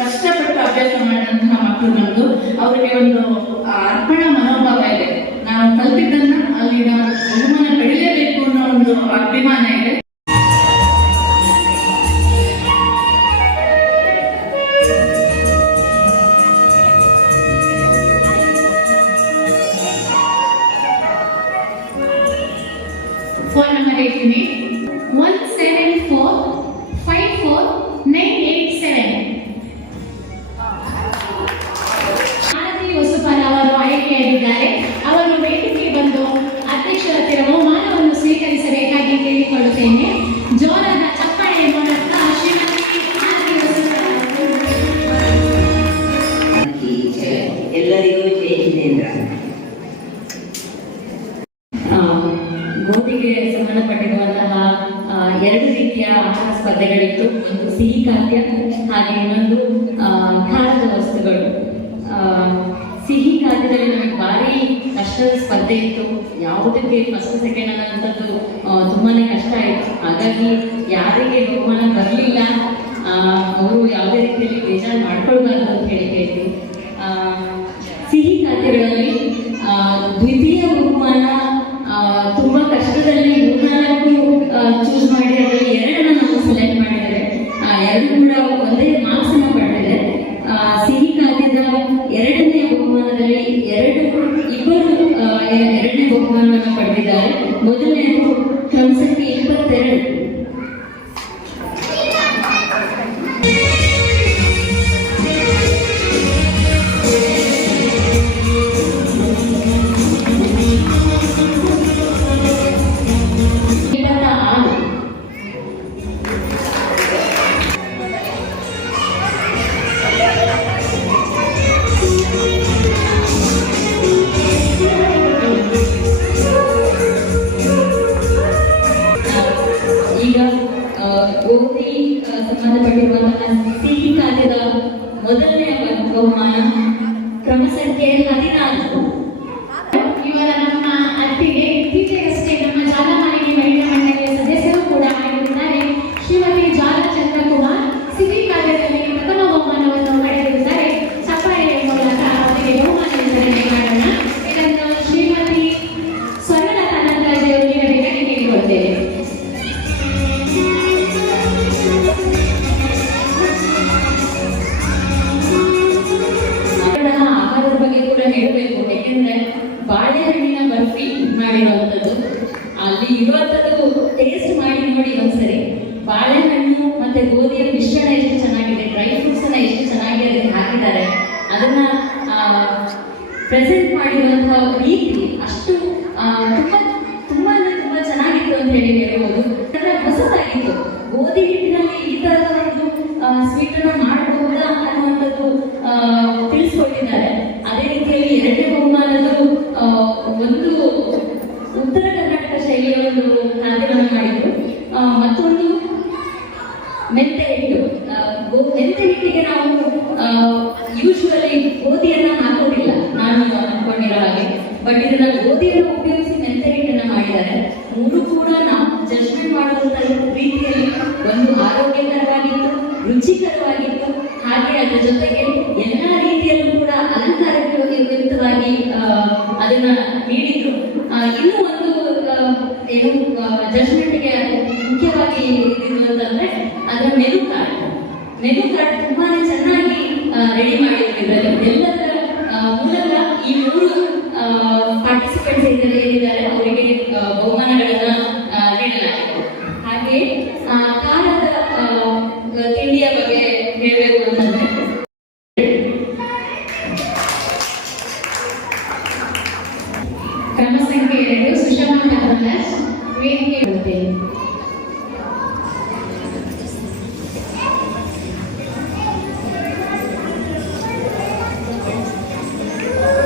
ಕಷ್ಟಪಟ್ಟು ಅಭ್ಯಾಸ ಮಾಡಿದಂತಹ ಮಕ್ಕಳು ನಮ್ದು. ಅವರಿಗೆ ಒಂದು ಅರ್ಪಣಾ ಮನೋಭಾವ ಇದೆ. ನಾವು ಕಲ್ತಿದ್ದನ್ನ ಅಲ್ಲಿ ನಾವು ಬಹುಮಾನ ಪಡೆಯಲೇಬೇಕು ಅನ್ನೋ ಒಂದು ಅಭಿಮಾನ ಇದೆ. ಫೋನ್ ನಂಬರ್ ಹೇಳ್ತೀನಿ: 174549887. ಆರತಿ ವಸುಪಾಲ ಅವರು ಆಯ್ಕೆಯಾಗಿದ್ದಾರೆ. ಅವರು ವೇದಿಕೆಗೆ ಬಂದು ಅಧ್ಯಕ್ಷರ ಹತ್ತಿರ ಬಹುಮಾನವನ್ನು ಸ್ವೀಕರಿಸಬೇಕಾಗಿ ಕೇಳಿಕೊಳ್ಳುತ್ತೇನೆ. ಜೋರಾದ ಚಪ್ಪಾಳೆಯ ಮೂಲಕ ಶ್ರೀಮತಿ ಆರತಿ ವಸುಪಾಲ. ಎಲ್ಲರಿಗೂ ಜೈ ಜಿನೇಂದ್ರ. ಗೋಧಿಗೆ ಸಂಬಂಧಪಟ್ಟಿರುವಂತಹ 2 ರೀತಿಯ ಆಹಾರ ಸ್ಪರ್ಧೆಗಳಿತ್ತು. ಒಂದು ಸಿಹಿ ಖಾದ್ಯ, ಹಾಗೆ ಇನ್ನೊಂದು ಖಾರದ ವಸ್ತುಗಳು. ಸಿಹಿ ಖಾದ್ಯದಲ್ಲಿ ನಮಗೆ ಭಾರಿ ಕಷ್ಟದ ಸ್ಪರ್ಧೆ ಇತ್ತು. ಯಾವುದಕ್ಕೆ ಫಸ್ಟ್ ಸೆಕೆಂಡ್ ಅನ್ನೋಂಥದ್ದು ತುಂಬಾನೇ ಕಷ್ಟ ಆಯಿತು. ಹಾಗಾಗಿ ಯಾರಿಗೆ ಬಹುಮಾನ ಬರಲಿಲ್ಲ ಅವರು ಯಾವುದೇ ರೀತಿಯಲ್ಲಿ ಬೇಜಾರು ಮಾಡ್ಕೊಳ್ಬಾರ್ದು ಅಂತ ಹೇಳ್ತೀನಿ. ಸಿಹಿ ಖಾದ್ಯಗಳಲ್ಲಿ ದ್ವಿತೀಯ ಬಹುಮಾನ ತುಂಬಾ ಕಷ್ಟದಲ್ಲಿ 3-4 ಚೂಸ್ ಮಾಡಿ ಅದರಲ್ಲಿ 2 ನಾವು ಸೆಲೆಕ್ಟ್ ಮಾಡಿದ್ದೇವೆ. 2 ಕೂಡ ಒಂದೇ ಮಾರ್ಕ್ಸ್ ಅನ್ನು ಪಡೆದಿದೆ. ಸಿಹಿ ಖಾದ್ಯದ 2ನೇ ಬಹುಮಾನದಲ್ಲಿ ಇಬ್ಬರು 2ನೇ ಬಹುಮಾನವನ್ನು ಪಡೆದಿದ್ದಾರೆ. ಮೊದಲನೆಯದು ಕ್ರಮಸಂಖ್ಯೆ 22. ಗೋಧಿ ಸಂಬಂಧಪಟ್ಟಿರುವಂತಹ ಸಿಹಿ ಖಾದ್ಯದ ಮೊದಲನೆಯ ಬಹುಮಾನ ಕ್ರಮಸಂಖ್ಯೆ 14. ಇವರ ನಮ್ಮ ಅತ್ತಿಗೆ ಇತ್ತೀಚೆಗಷ್ಟೇ ನಮ್ಮ ಜಾಲಮಾಲಿನಿ ಮಹಿಳಾ ಮಂಡಳಿಯ ಸದಸ್ಯರು ಕೂಡ ಆಗಿರುತ್ತಾರೆ. ಶ್ರೀಮತಿ ಜಾಲಚಂದ್ರ ಕುಮಾರ್ ಸಿಹಿ ಖಾದ್ಯದಲ್ಲಿ ಪ್ರಥಮ ಬಹುಮಾನವನ್ನು ಪಡೆದಿರುತ್ತಾರೆ. ಚಪ್ಪಾಳೆಯ ಮೂಲಕ ಅವರಿಗೆ ಬಹುಮಾನ ವಿತರಣೆ ಮಾಡೋಣ. ಇದನ್ನು ಶ್ರೀಮತಿ ಸ್ವರ್ಣಲತಾ ನಂದರಾಜ್ ಅವರು ನೀಡಬೇಕಾಗಿ ಕೇಳಿಕೊಳ್ತೇವೆ. ಅದನ್ನ ಪ್ರೆಸೆಂಟ್ ಮಾಡಿರುವಂತಹ ರೀತಿ ಅಷ್ಟು ತುಂಬಾ ಚೆನ್ನಾಗಿತ್ತು ಅಂತ ಹೇಳಿ ಹೇಳ್ಬೋದು. ಹೊಸದಾಗಿತ್ತು. ಗೋಧಿ ಹಿಟ್ಟಿನಲ್ಲಿ ಈ ತರದ ಒಂದು ಸ್ವೀಟ್ ಅನ್ನ ಮಾಡಬಹುದಾ ಅನ್ನುವಂಥದ್ದು ತಿಳಿಸ್ಕೊಟ್ಟಿದ್ದಾರೆ. ಅದೇ ರೀತಿಯಲ್ಲಿ ಎರಡನೇ ಬಹುಮಾನದ್ದು ಒಂದು ಉತ್ತರ ಕರ್ನಾಟಕ ಶೈಲಿಯ ಒಂದು ಖಾದ್ಯವನ್ನು ಮಾಡಿದ್ರು. ಮತ್ತೊಂದು ಮೆಂತೆ ಹಿಟ್ಟು. ಮೆಂತೆ ಹಿಟ್ಟಿಗೆ ನಾವು ಯೂಶುವಲಿ ಗೋಧಿಯನ್ನ ಹಾಕೋದಿಲ್ಲ, ನಾನು ಅನ್ಕೊಂಡಿರೋ ಹಾಗೆ. ಬಟ್ ಇದನ್ನ ಗೋಧಿಯನ್ನು ಉಪಯೋಗಿಸಿ ಮೆಂತೆ ಹಿಟ್ಟನ್ನ ಮಾಡಿದ್ದಾರೆ. ಮೂರು ಕೂಡ ನಾವು ಜಡ್ಜ್ಮೆಂಟ್ ಮಾಡುವಂತ ರೀತಿಯಲ್ಲಿ ಒಂದು ಆರೋಗ್ಯಕರವಾಗಿತ್ತು, ರುಚಿಕರವಾಗಿತ್ತು, ಹಾಗೆ ಅದರ ಜೊತೆಗೆ ಎಲ್ಲಾ ರೀತಿಯಲ್ಲೂ ಕೂಡ ಅಲಂಕಾರಯುಕ್ತವಾಗಿ ಅದನ್ನ ನೀಡಿದ್ರು. ಇನ್ನೂ ಒಂದು ಏನು ಜಡ್ಜ್ಮೆಂಟ್ಗೆ ಮುಖ್ಯವಾಗಿ ಇರುವಂತಂದ್ರೆ ಅದರ ಮೆನು ಕಾರ್ಡ್ ತುಂಬಾನೇ ಚೆನ್ನಾಗಿ ರೆಡಿ ಮಾಡಿದ್ದಾರೆ. ಎಲ್ಲದರ ಮೂಲಕ ಈ ಮೂರು ಪಾರ್ಟಿಸಿಪೆಂಟ್ಸ್ ಏನಿದ್ದಾರೆ ಅವರಿಗೆ ಬಹುಮಾನಗಳನ್ನ ನೀಡಲಾಗಿದೆ. ಹಾಗೆ ಖಾರದ ತಿಂಡಿಯ ಬಗ್ಗೆ ಹೇಳಬೇಕು ಅಂತಂದ್ರೆ ಕ್ರಮ ಸಂಖ್ಯೆ 2 ಸುಷಮಾ ಕರ್ನಾಟಕ ವೇದಿಕೆ ಬರುತ್ತೇನೆ.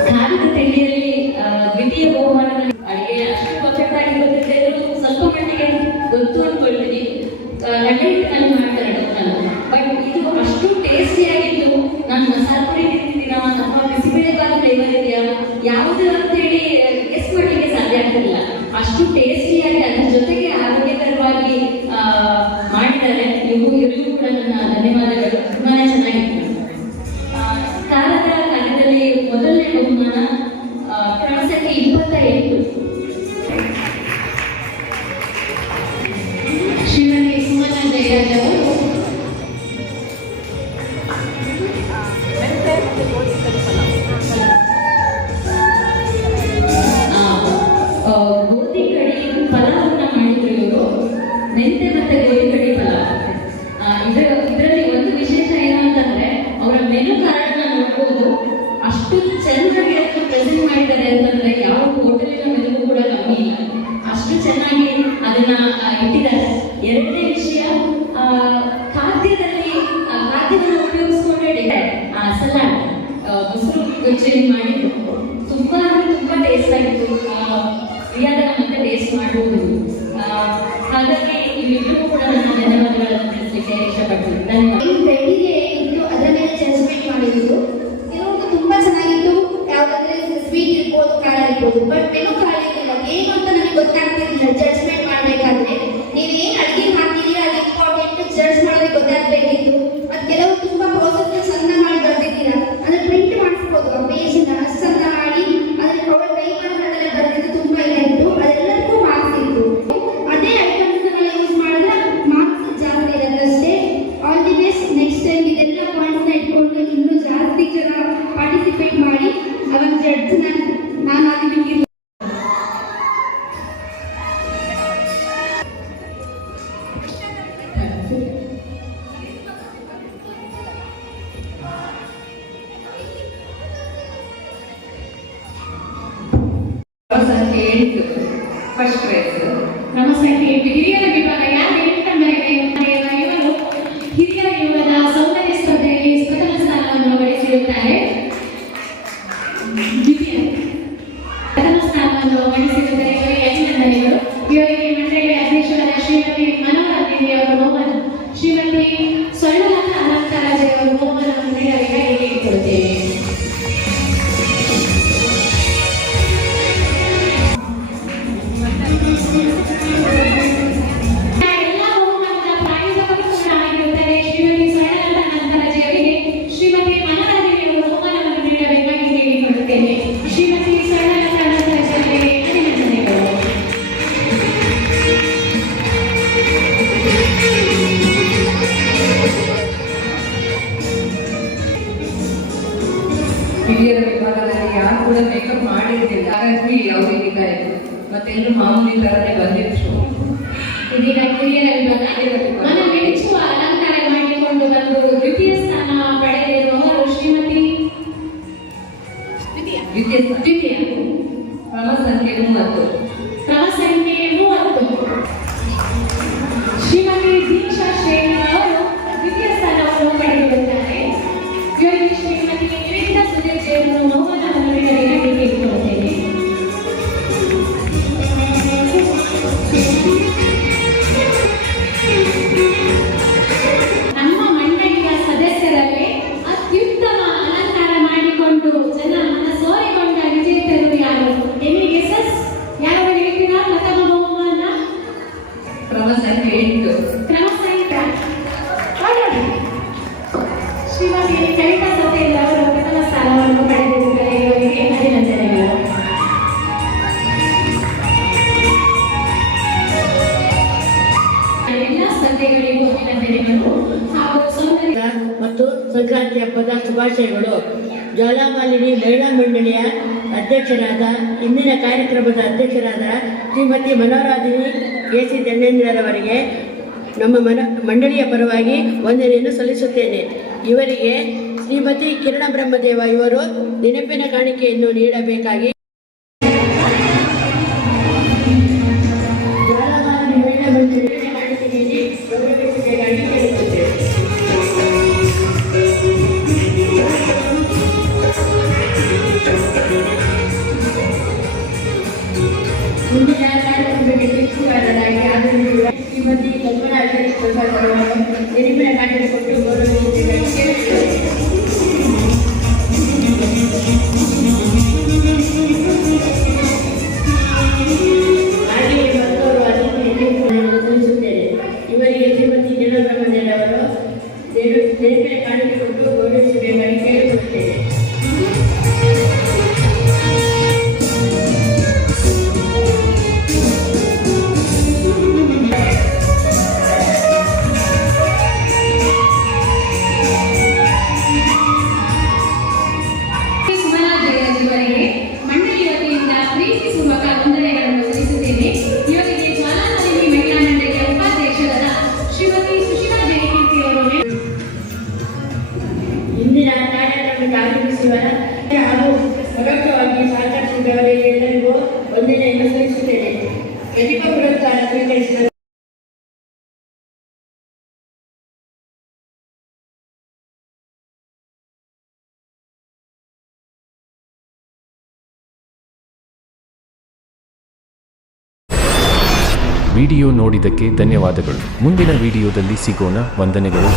ಖಾರದ ತಿಂಡಿಯಲ್ಲಿ ದ್ವಿತೀಯ ಬಹುಮಾನದಲ್ಲಿ ಅಡಿಗೆ ಅಷ್ಟು ಪರ್ಫೆಕ್ಟ್ ಆಗಿ ಗೊತ್ತಿದೆ, ಸ್ವಲ್ಪ ಮಟ್ಟಿಗೆ ಗೊತ್ತು ಅನ್ಕೊಳ್ತೀನಿ. ಗಡ್ಡೆ ಹಿಟ್ಟಿನಲ್ಲಿ ಮಾಡ್ತಾರೆ ಬಟ್ ಇದು ಅಷ್ಟು ಟೇಸ್ಟಿಯಾಗಿತ್ತು. ನಾನು ಮಸಾಲೆ ಪುರಿ ತಿಂತಿದ್ದೀನ ಅಥವಾ ಬಿಸಿಬೇಳೆಬಾತ್ ಫ್ಲೇವರ್ ಇದೆಯಾ ಯಾವುದು ಅಂತ ಹೇಳಿ ಗೆಸ್ ಮಾಡಲಿಕ್ಕೆ ಸಾಧ್ಯ ಆಗ್ತಿಲ್ಲ. ಅಷ್ಟು ಟೇಸ್ಟಿಯಾಗಿ ಅದ್ರ ಜೊತೆಗೆ ಆರೋಗ್ಯಕರವಾಗಿ ಮಾಡಿದ್ದಾರೆ. ಇವರಿಗೂ ಕೂಡ ನನ್ನ ಧನ್ಯವಾದಗಳು. ತುಂಬಾನೇ ಚೆನ್ನಾಗಿತ್ತು. ಖಾರದ ಕಾರ್ಯದಲ್ಲಿ ಮೊದಲನೇ ಬಹುಮಾನ ಕ್ರಮ ಸಂಖ್ಯೆ 28 ಶ್ರೀಮತಿ ಸುಮನಾ ಜಯರಾಜ್ ಅವರು. ಗೋಧಿ ಕಡಿ ಪಲಾವನ್ನ ಮಾಡಿದ್ರು ಇವರು. ಮೆಂತೆ ಮತ್ತೆ ಗೋಧಿ ಕಡಿ ಪಲಾವ್. ಇದರಲ್ಲಿ ಒಂದು ವಿಶೇಷ ಏನು ಅಂತಂದ್ರೆ ಅವರ ಮೆನು ಕಾರ್ಡ್ ನೋಡ್ಬೋದು. ಅಷ್ಟು ಚೆನ್ನಾಗಿ ಅದನ್ನು ಪ್ರೆಸೆಂಟ್ ಮಾಡಿದ್ದಾರೆ ಅಂತಂದ್ರೆ ಯಾವ ಹೋಟೆಲಿನ ಮೆನು ಕೂಡ ಕಮ್ಮಿ ಇಲ್ಲ. ಅಷ್ಟು ಚೆನ್ನಾಗಿ ಅದನ್ನ ಇಟ್ಟಿದ್ದಾರೆ. ಎರಡನೇ ವಿಷಯ, ಖಾದ್ಯವನ್ನು ಉಪಯೋಗಿಸ್ಕೊಂಡೇ ಸಲಾಡ್ ಮೊಸರು ಗೊಜ್ಜಿ ಮಾಡಿದ್ರು. ತುಂಬಾ ಟೇಸ್ಟ್ ಆಗಿತ್ತು. ಫ್ರೀಯಾದ ಮತ್ತೆ ಟೇಸ್ಟ್ ಮಾಡಬಹುದು. ಹಾಗಾಗಿ ಇಲ್ಲಿಗೂ ಕೂಡ ನನ್ನ ಧನ್ಯವಾದಗಳನ್ನು ತಿಳಿಸಲಿಕ್ಕೆ ಇಷ್ಟಪಡ್ತೀನಿ. ಧನ್ಯವಾದ. ಬೆಳ್ಳಿಗೆ ಇಟ್ಟು ಅದರ ಮೇಲೆ ಜಡ್ಜ್ಮೆಂಟ್ ಮಾಡಿದ್ದು ಕೆಲವೊಂದು ತುಂಬಾ ಚೆನ್ನಾಗಿತ್ತು. ಯಾವ್ದಾದ್ರೆ ಸ್ವೀಟ್ ಇರ್ಬೋದು, ಖಾರ ಇರ್ಬೋದು. ಬಟ್ ಮೆನು ಕಾರ್ಡ್ ಇರಲಿಲ್ಲ. ಏನು ಅಂತ ನನಗೆ ಗೊತ್ತಾಗ್ತಿರ್ಲಿಲ್ಲ. ಜಡ್ಜ್ಮೆಂಟ್ ಮಾಡ್ಬೇಕಾದ್ರೆ ನೀವೇನ್ ಅಡಿಗೆ ಹಾಕಿದೀರಾ ಅದು ಇಂಪಾರ್ಟೆಂಟ್, ಜಡ್ಜ್ ಮಾಡೋದಕ್ಕೆ ಗೊತ್ತಾಗ್ಬೇಕಿತ್ತು. ಮತ್ತೆ ಕೆಲವು ತುಂಬಾ ಪ್ರೋಸೆಸ್ ಚಂದ ಮಾಡಿ ಬರ್ತಿದ್ದೀರಾ, ಅಂದ್ರೆ ಪ್ರಿಂಟ್ ಮಾಡಿಸ್ಬೋದು ಆ ಪೇಜ್ ಅಷ್ಟು ಚಂದ ಮಾಡಿ ಅದ್ರ ಅವರ ಕೈ ಬರಹದಲ್ಲೇ ಬರ್ತಿದ್ದು ತುಂಬಾ ಇತ್ತು. ಅದೆಲ್ಲದಕ್ಕೂ ಮಾರ್ಕ್ಸ್ ಇತ್ತು. ಅದೇ ಐಟಮ್ಸ್ ಯೂಸ್ ಮಾಡಿದ್ರೆ ಮಾರ್ಕ್ಸ್ ಜಾಸ್ತಿ ಇರುತ್ತಷ್ಟೇ. All the best. Next time ಇದೆಲ್ಲ ಪಾಯಿಂಟ್ಸ್ ಇಟ್ಕೊಂಡು ಇನ್ನೂ ಜಾಸ್ತಿ ಜನ ಪಾರ್ಟಿಸಿಪೇಟ್ ಮಾಡಿ ಅವಾಗ ಜಡ್ಜ್ ನಾನು ಆಗಲಿಕ್ಕೆ ಸಂಖ್ಯೆ 8 ಫಸ್ಟ್ ಪ್ರೈಸ್. ಕ್ರಮ ಸಂಖ್ಯೆ 8 ಹಿರಿಯರ ವಿಭಾಗ. ಯಾರು ಹೇಳ್ಕೊಂಡರೆ ಇವರು ಹಿರಿಯರ ವಿಭಾಗದ ಸೌಂದರ್ಯ ಸ್ಪರ್ಧೆಯಲ್ಲಿ ಪ್ರಥಮ ಸ್ಥಾನವನ್ನು ಗಳಿಸಿರುತ್ತಾರೆ. ಪ್ರಥಮ ಸ್ಥಾನವನ್ನು ಗಳಿಸಿರುತ್ತಾರೆ. ಇವರಿಗೆ ಅಭಿನಂದನೆಗಳು. ಇವರಿಗೆ ಮಂಡಳಿಯ ಅಧ್ಯಕ್ಷರಾದ ಶ್ರೀಮತಿ ಮನೋಹರ ದೇವಿ ಅವರು ಬಹುಮಾನ, ಶ್ರೀಮತಿ ಸ್ವರ್ಣಲತಾ ಅನಂತರಾಜ್ ಅವರು ಬಹುಮಾನವನ್ನು ನೀಡಬೇಕಾಗಿ ಕೇಳಿಕೊಳ್ಳುತ್ತೇವೆ. ಎಲ್ಲ ಬಹುಮಾನದ ಪ್ರಾಯೋಜಕರು ಕೂಡ ಆಗಿರುತ್ತಾರೆ. ಶ್ರೀಮತಿ ಸ್ವರ್ಣಲತಾ ಅನಂತರಾಜ್ ಅವರಿಗೆ ಶ್ರೀಮತಿ ಮನೋಹರ ದೇವಿ ಅವರು ಬಹುಮಾನವನ್ನು ನೀಡಬೇಕಾಗಿ ಕೇಳಿಕೊಳ್ಳುತ್ತೇವೆ. ಶ್ರೀಮತಿ ಸ್ವರ್ಣಲತಾ ಅನಂತರಾಜ್ ಅವರಿಗೆ ಅಭಿನಂದನೆಗಳು. ಹಿರಿಯರ ವಿಭಾಗದಲ್ಲಿ ಯಾರು ಕೂಡ ಮೇಕಪ್ ಮಾಡಿರ್ಲಿಲ್ಲ. ಹಾಗಾಗಿ ಅವರಿಗೆ ಕರೆದು ಮತ್ತೆಲ್ಲರೂ ಮಾಮೂಲಿ ತರನೇ ಬಂದಿದ್ರು. ಇದೀಗ ಹಿರಿಯರ ವಿಭಾಗ ಮನ ಮೆಚ್ಚುವ ಅಲಂಕಾರ ಮಾಡಿಕೊಂಡು ಬಂದು ದ್ವಿತೀಯ ಸ್ಥಾನ ಪಡೆದಿರುವವರು ಶ್ರೀಮತಿ ದ್ವಿತೀಯ. ಕ್ರಮ ಸಂಖ್ಯೆ 30. ಕ್ರಮ ಸಂಖ್ಯೆ 30 ಶ್ರೀಮತಿ ದೀಕ್ಷಾ ಶ್ರೇಣಿ ಅವರು ದ್ವಿತೀಯ ಸ್ಥಾನವನ್ನು ಪಡೆದಿರುತ್ತಾರೆ. ಇವರಿಗೆ ಶ್ರೀಮತಿ ನಿವೇದಿತಾ ಸುರೇಶ್ ಅವರನ್ನು ಬಹುಮಾನವನ್ನು ನೀಡಬೇಕಾಗಿ ಕೇಳಿಕೊಳ್ಳುತ್ತೇನೆ. ನಮ್ಮ ಮಂಡಳಿಯ ಸದಸ್ಯರಲ್ಲಿ ಅತ್ಯುತ್ತಮ ಅಲಂಕಾರ ಮಾಡಿಕೊಂಡು ಜನ ಮನಸೋರಿಕೊಂಡ ವಿಜೇತರು ಯಾರು? ಎಲ್ಲಿಗೆ ಸಸ್ ಯಾರು ಹೇಳ್ತೀರಾ? ಪ್ರಥಮ ಬಹುಮಾನ ಕ್ರಮ ಸಂಖ್ಯೆ 8. ಕ್ರಮ ಸಂಖ್ಯೆ ಶ್ರೀಮತಿ ಕವಿತಾ ಸತೇಲ್ ಅವರು ಪ್ರಥಮ ಸ್ಥಾನವನ್ನು ಪಡೆದಿರುತ್ತಾರೆ. ಇವರಿಗೆ ಅಭಿನಂದನೆಗಳು. ಎಲ್ಲ ಸ್ಪರ್ಧೆಗಳಿಗೂ ಅಭಿನಂದನೆಗಳು ಹಾಗೂ ಸೌಂದರ್ಯ ಮತ್ತು ಸಂಕ್ರಾಂತಿ ಹಬ್ಬದ ಶುಭಾಶಯಗಳು. ಜ್ವಾಲಾಮಾಲಿನಿ ಮಹಿಳಾ ಮಂಡಳಿಯ ಅಧ್ಯಕ್ಷರಾದ ಇಂದಿನ ಕಾರ್ಯಕ್ರಮದ ಅಧ್ಯಕ್ಷರಾದ ಶ್ರೀಮತಿ ಮನೋರಾಧಿನಿ ಕೆ.ಸಿ. ದಂಡೇಂದ್ರರವರಿಗೆ ನಮ್ಮ ಮಂಡಳಿಯ ಪರವಾಗಿ ವಂದನೆಯನ್ನು ಸಲ್ಲಿಸುತ್ತೇನೆ. ಇವರಿಗೆ ಶ್ರೀಮತಿ ಕಿರಣ ಬ್ರಹ್ಮದೇವ ಇವರು ನೆನಪಿನ ಕಾಣಿಕೆಯನ್ನು ನೀಡಬೇಕಾಗಿ ಜ್ವಾಲಾಮಾಲಿನಿ ಮಹಿಳಾ ಮಂಡಳಿಯ ಕಾಣಿಕೆಯಲ್ಲಿ ಗೌರವಿಸಬೇಕಾಗಿ ಕೇಳುತ್ತೇವೆ. ಮುಂದಿನ ಕಾರ್ಯಕ್ರಮಕ್ಕೆ ತೀರ್ಪುಗಾರರಾಗಿ ಆಗಮಿಸಿರುವ ಶ್ರೀಮತಿ ಕಲ್ಪನಾ ಪ್ರಸಾದ್ ಅವರನ್ನು ನೆನಪಿನ ಕಾಣಿಕೆ ಕೊಟ್ಟು ಗೌರವಿಸಬೇಕಾಗಿ ಕೇಳುತ್ತೇವೆ. ಹಾಗೆಯೇ ಮತ್ತೋರ್ವ ಅತಿಥಿಯನ್ನು ತಿಳಿಸುತ್ತೇನೆ. ಇವರಿಗೆ ಶ್ರೀಮತಿ ಜಲಬ್ರಹ್ಮದೇವರು ನೆನಪಿನ ಕಾಣಿಕೆ ಕೊಟ್ಟು ಗೌರವಿಸಬೇಕಾಗಿ ಕೇಳಿಕೊಳ್ಳುತ್ತೇನೆ. ಸುಮಲಾ ಜಯರಾಜ್ ಇವರಿಗೆ ಮಂಡಳಿ ವತಿಯಿಂದ ಪ್ರೀತಿಪೂರ್ವಕ ವಂದನೆಗಳನ್ನು ಸಲ್ಲಿಸುತ್ತೇನೆ. ಇವರಿಗೆ ಜ್ವಾಲಾಮಾಲಿನಿ ಮಹಿಳಾ ಮಂಡಳಿಯ ಉಪಾಧ್ಯಕ್ಷರಾದ ಶ್ರೀಮತಿ ಸುಶೀಲಾ ಜಯಕೀರ್ತಿ ಅವರು ಇಂದಿನ ಕಾರ್ಯಕ್ರಮಕ್ಕೆ ಆಗಮಿಸುವ ಹಾಗೂ ಪರೋಕ್ಷವಾಗಿ ಸಹಕರಿಸಿದವರಿಗೆ ಎಲ್ಲರಿಗೂ ವಂದನೆಯನ್ನು ಸಲ್ಲಿಸುತ್ತೇನೆ. ಪ್ರತಿಭಾ ಪುರಸ್ಕಾರ ಸ್ವೀಕರಿಸಿದ ವಿಡಿಯೋ ನೋಡಿದ್ದಕ್ಕೆ ಧನ್ಯವಾದಗಳು. ಮುಂದಿನ ವಿಡಿಯೋದಲ್ಲಿ ಸಿಗೋಣ. ವಂದನೆಗಳು.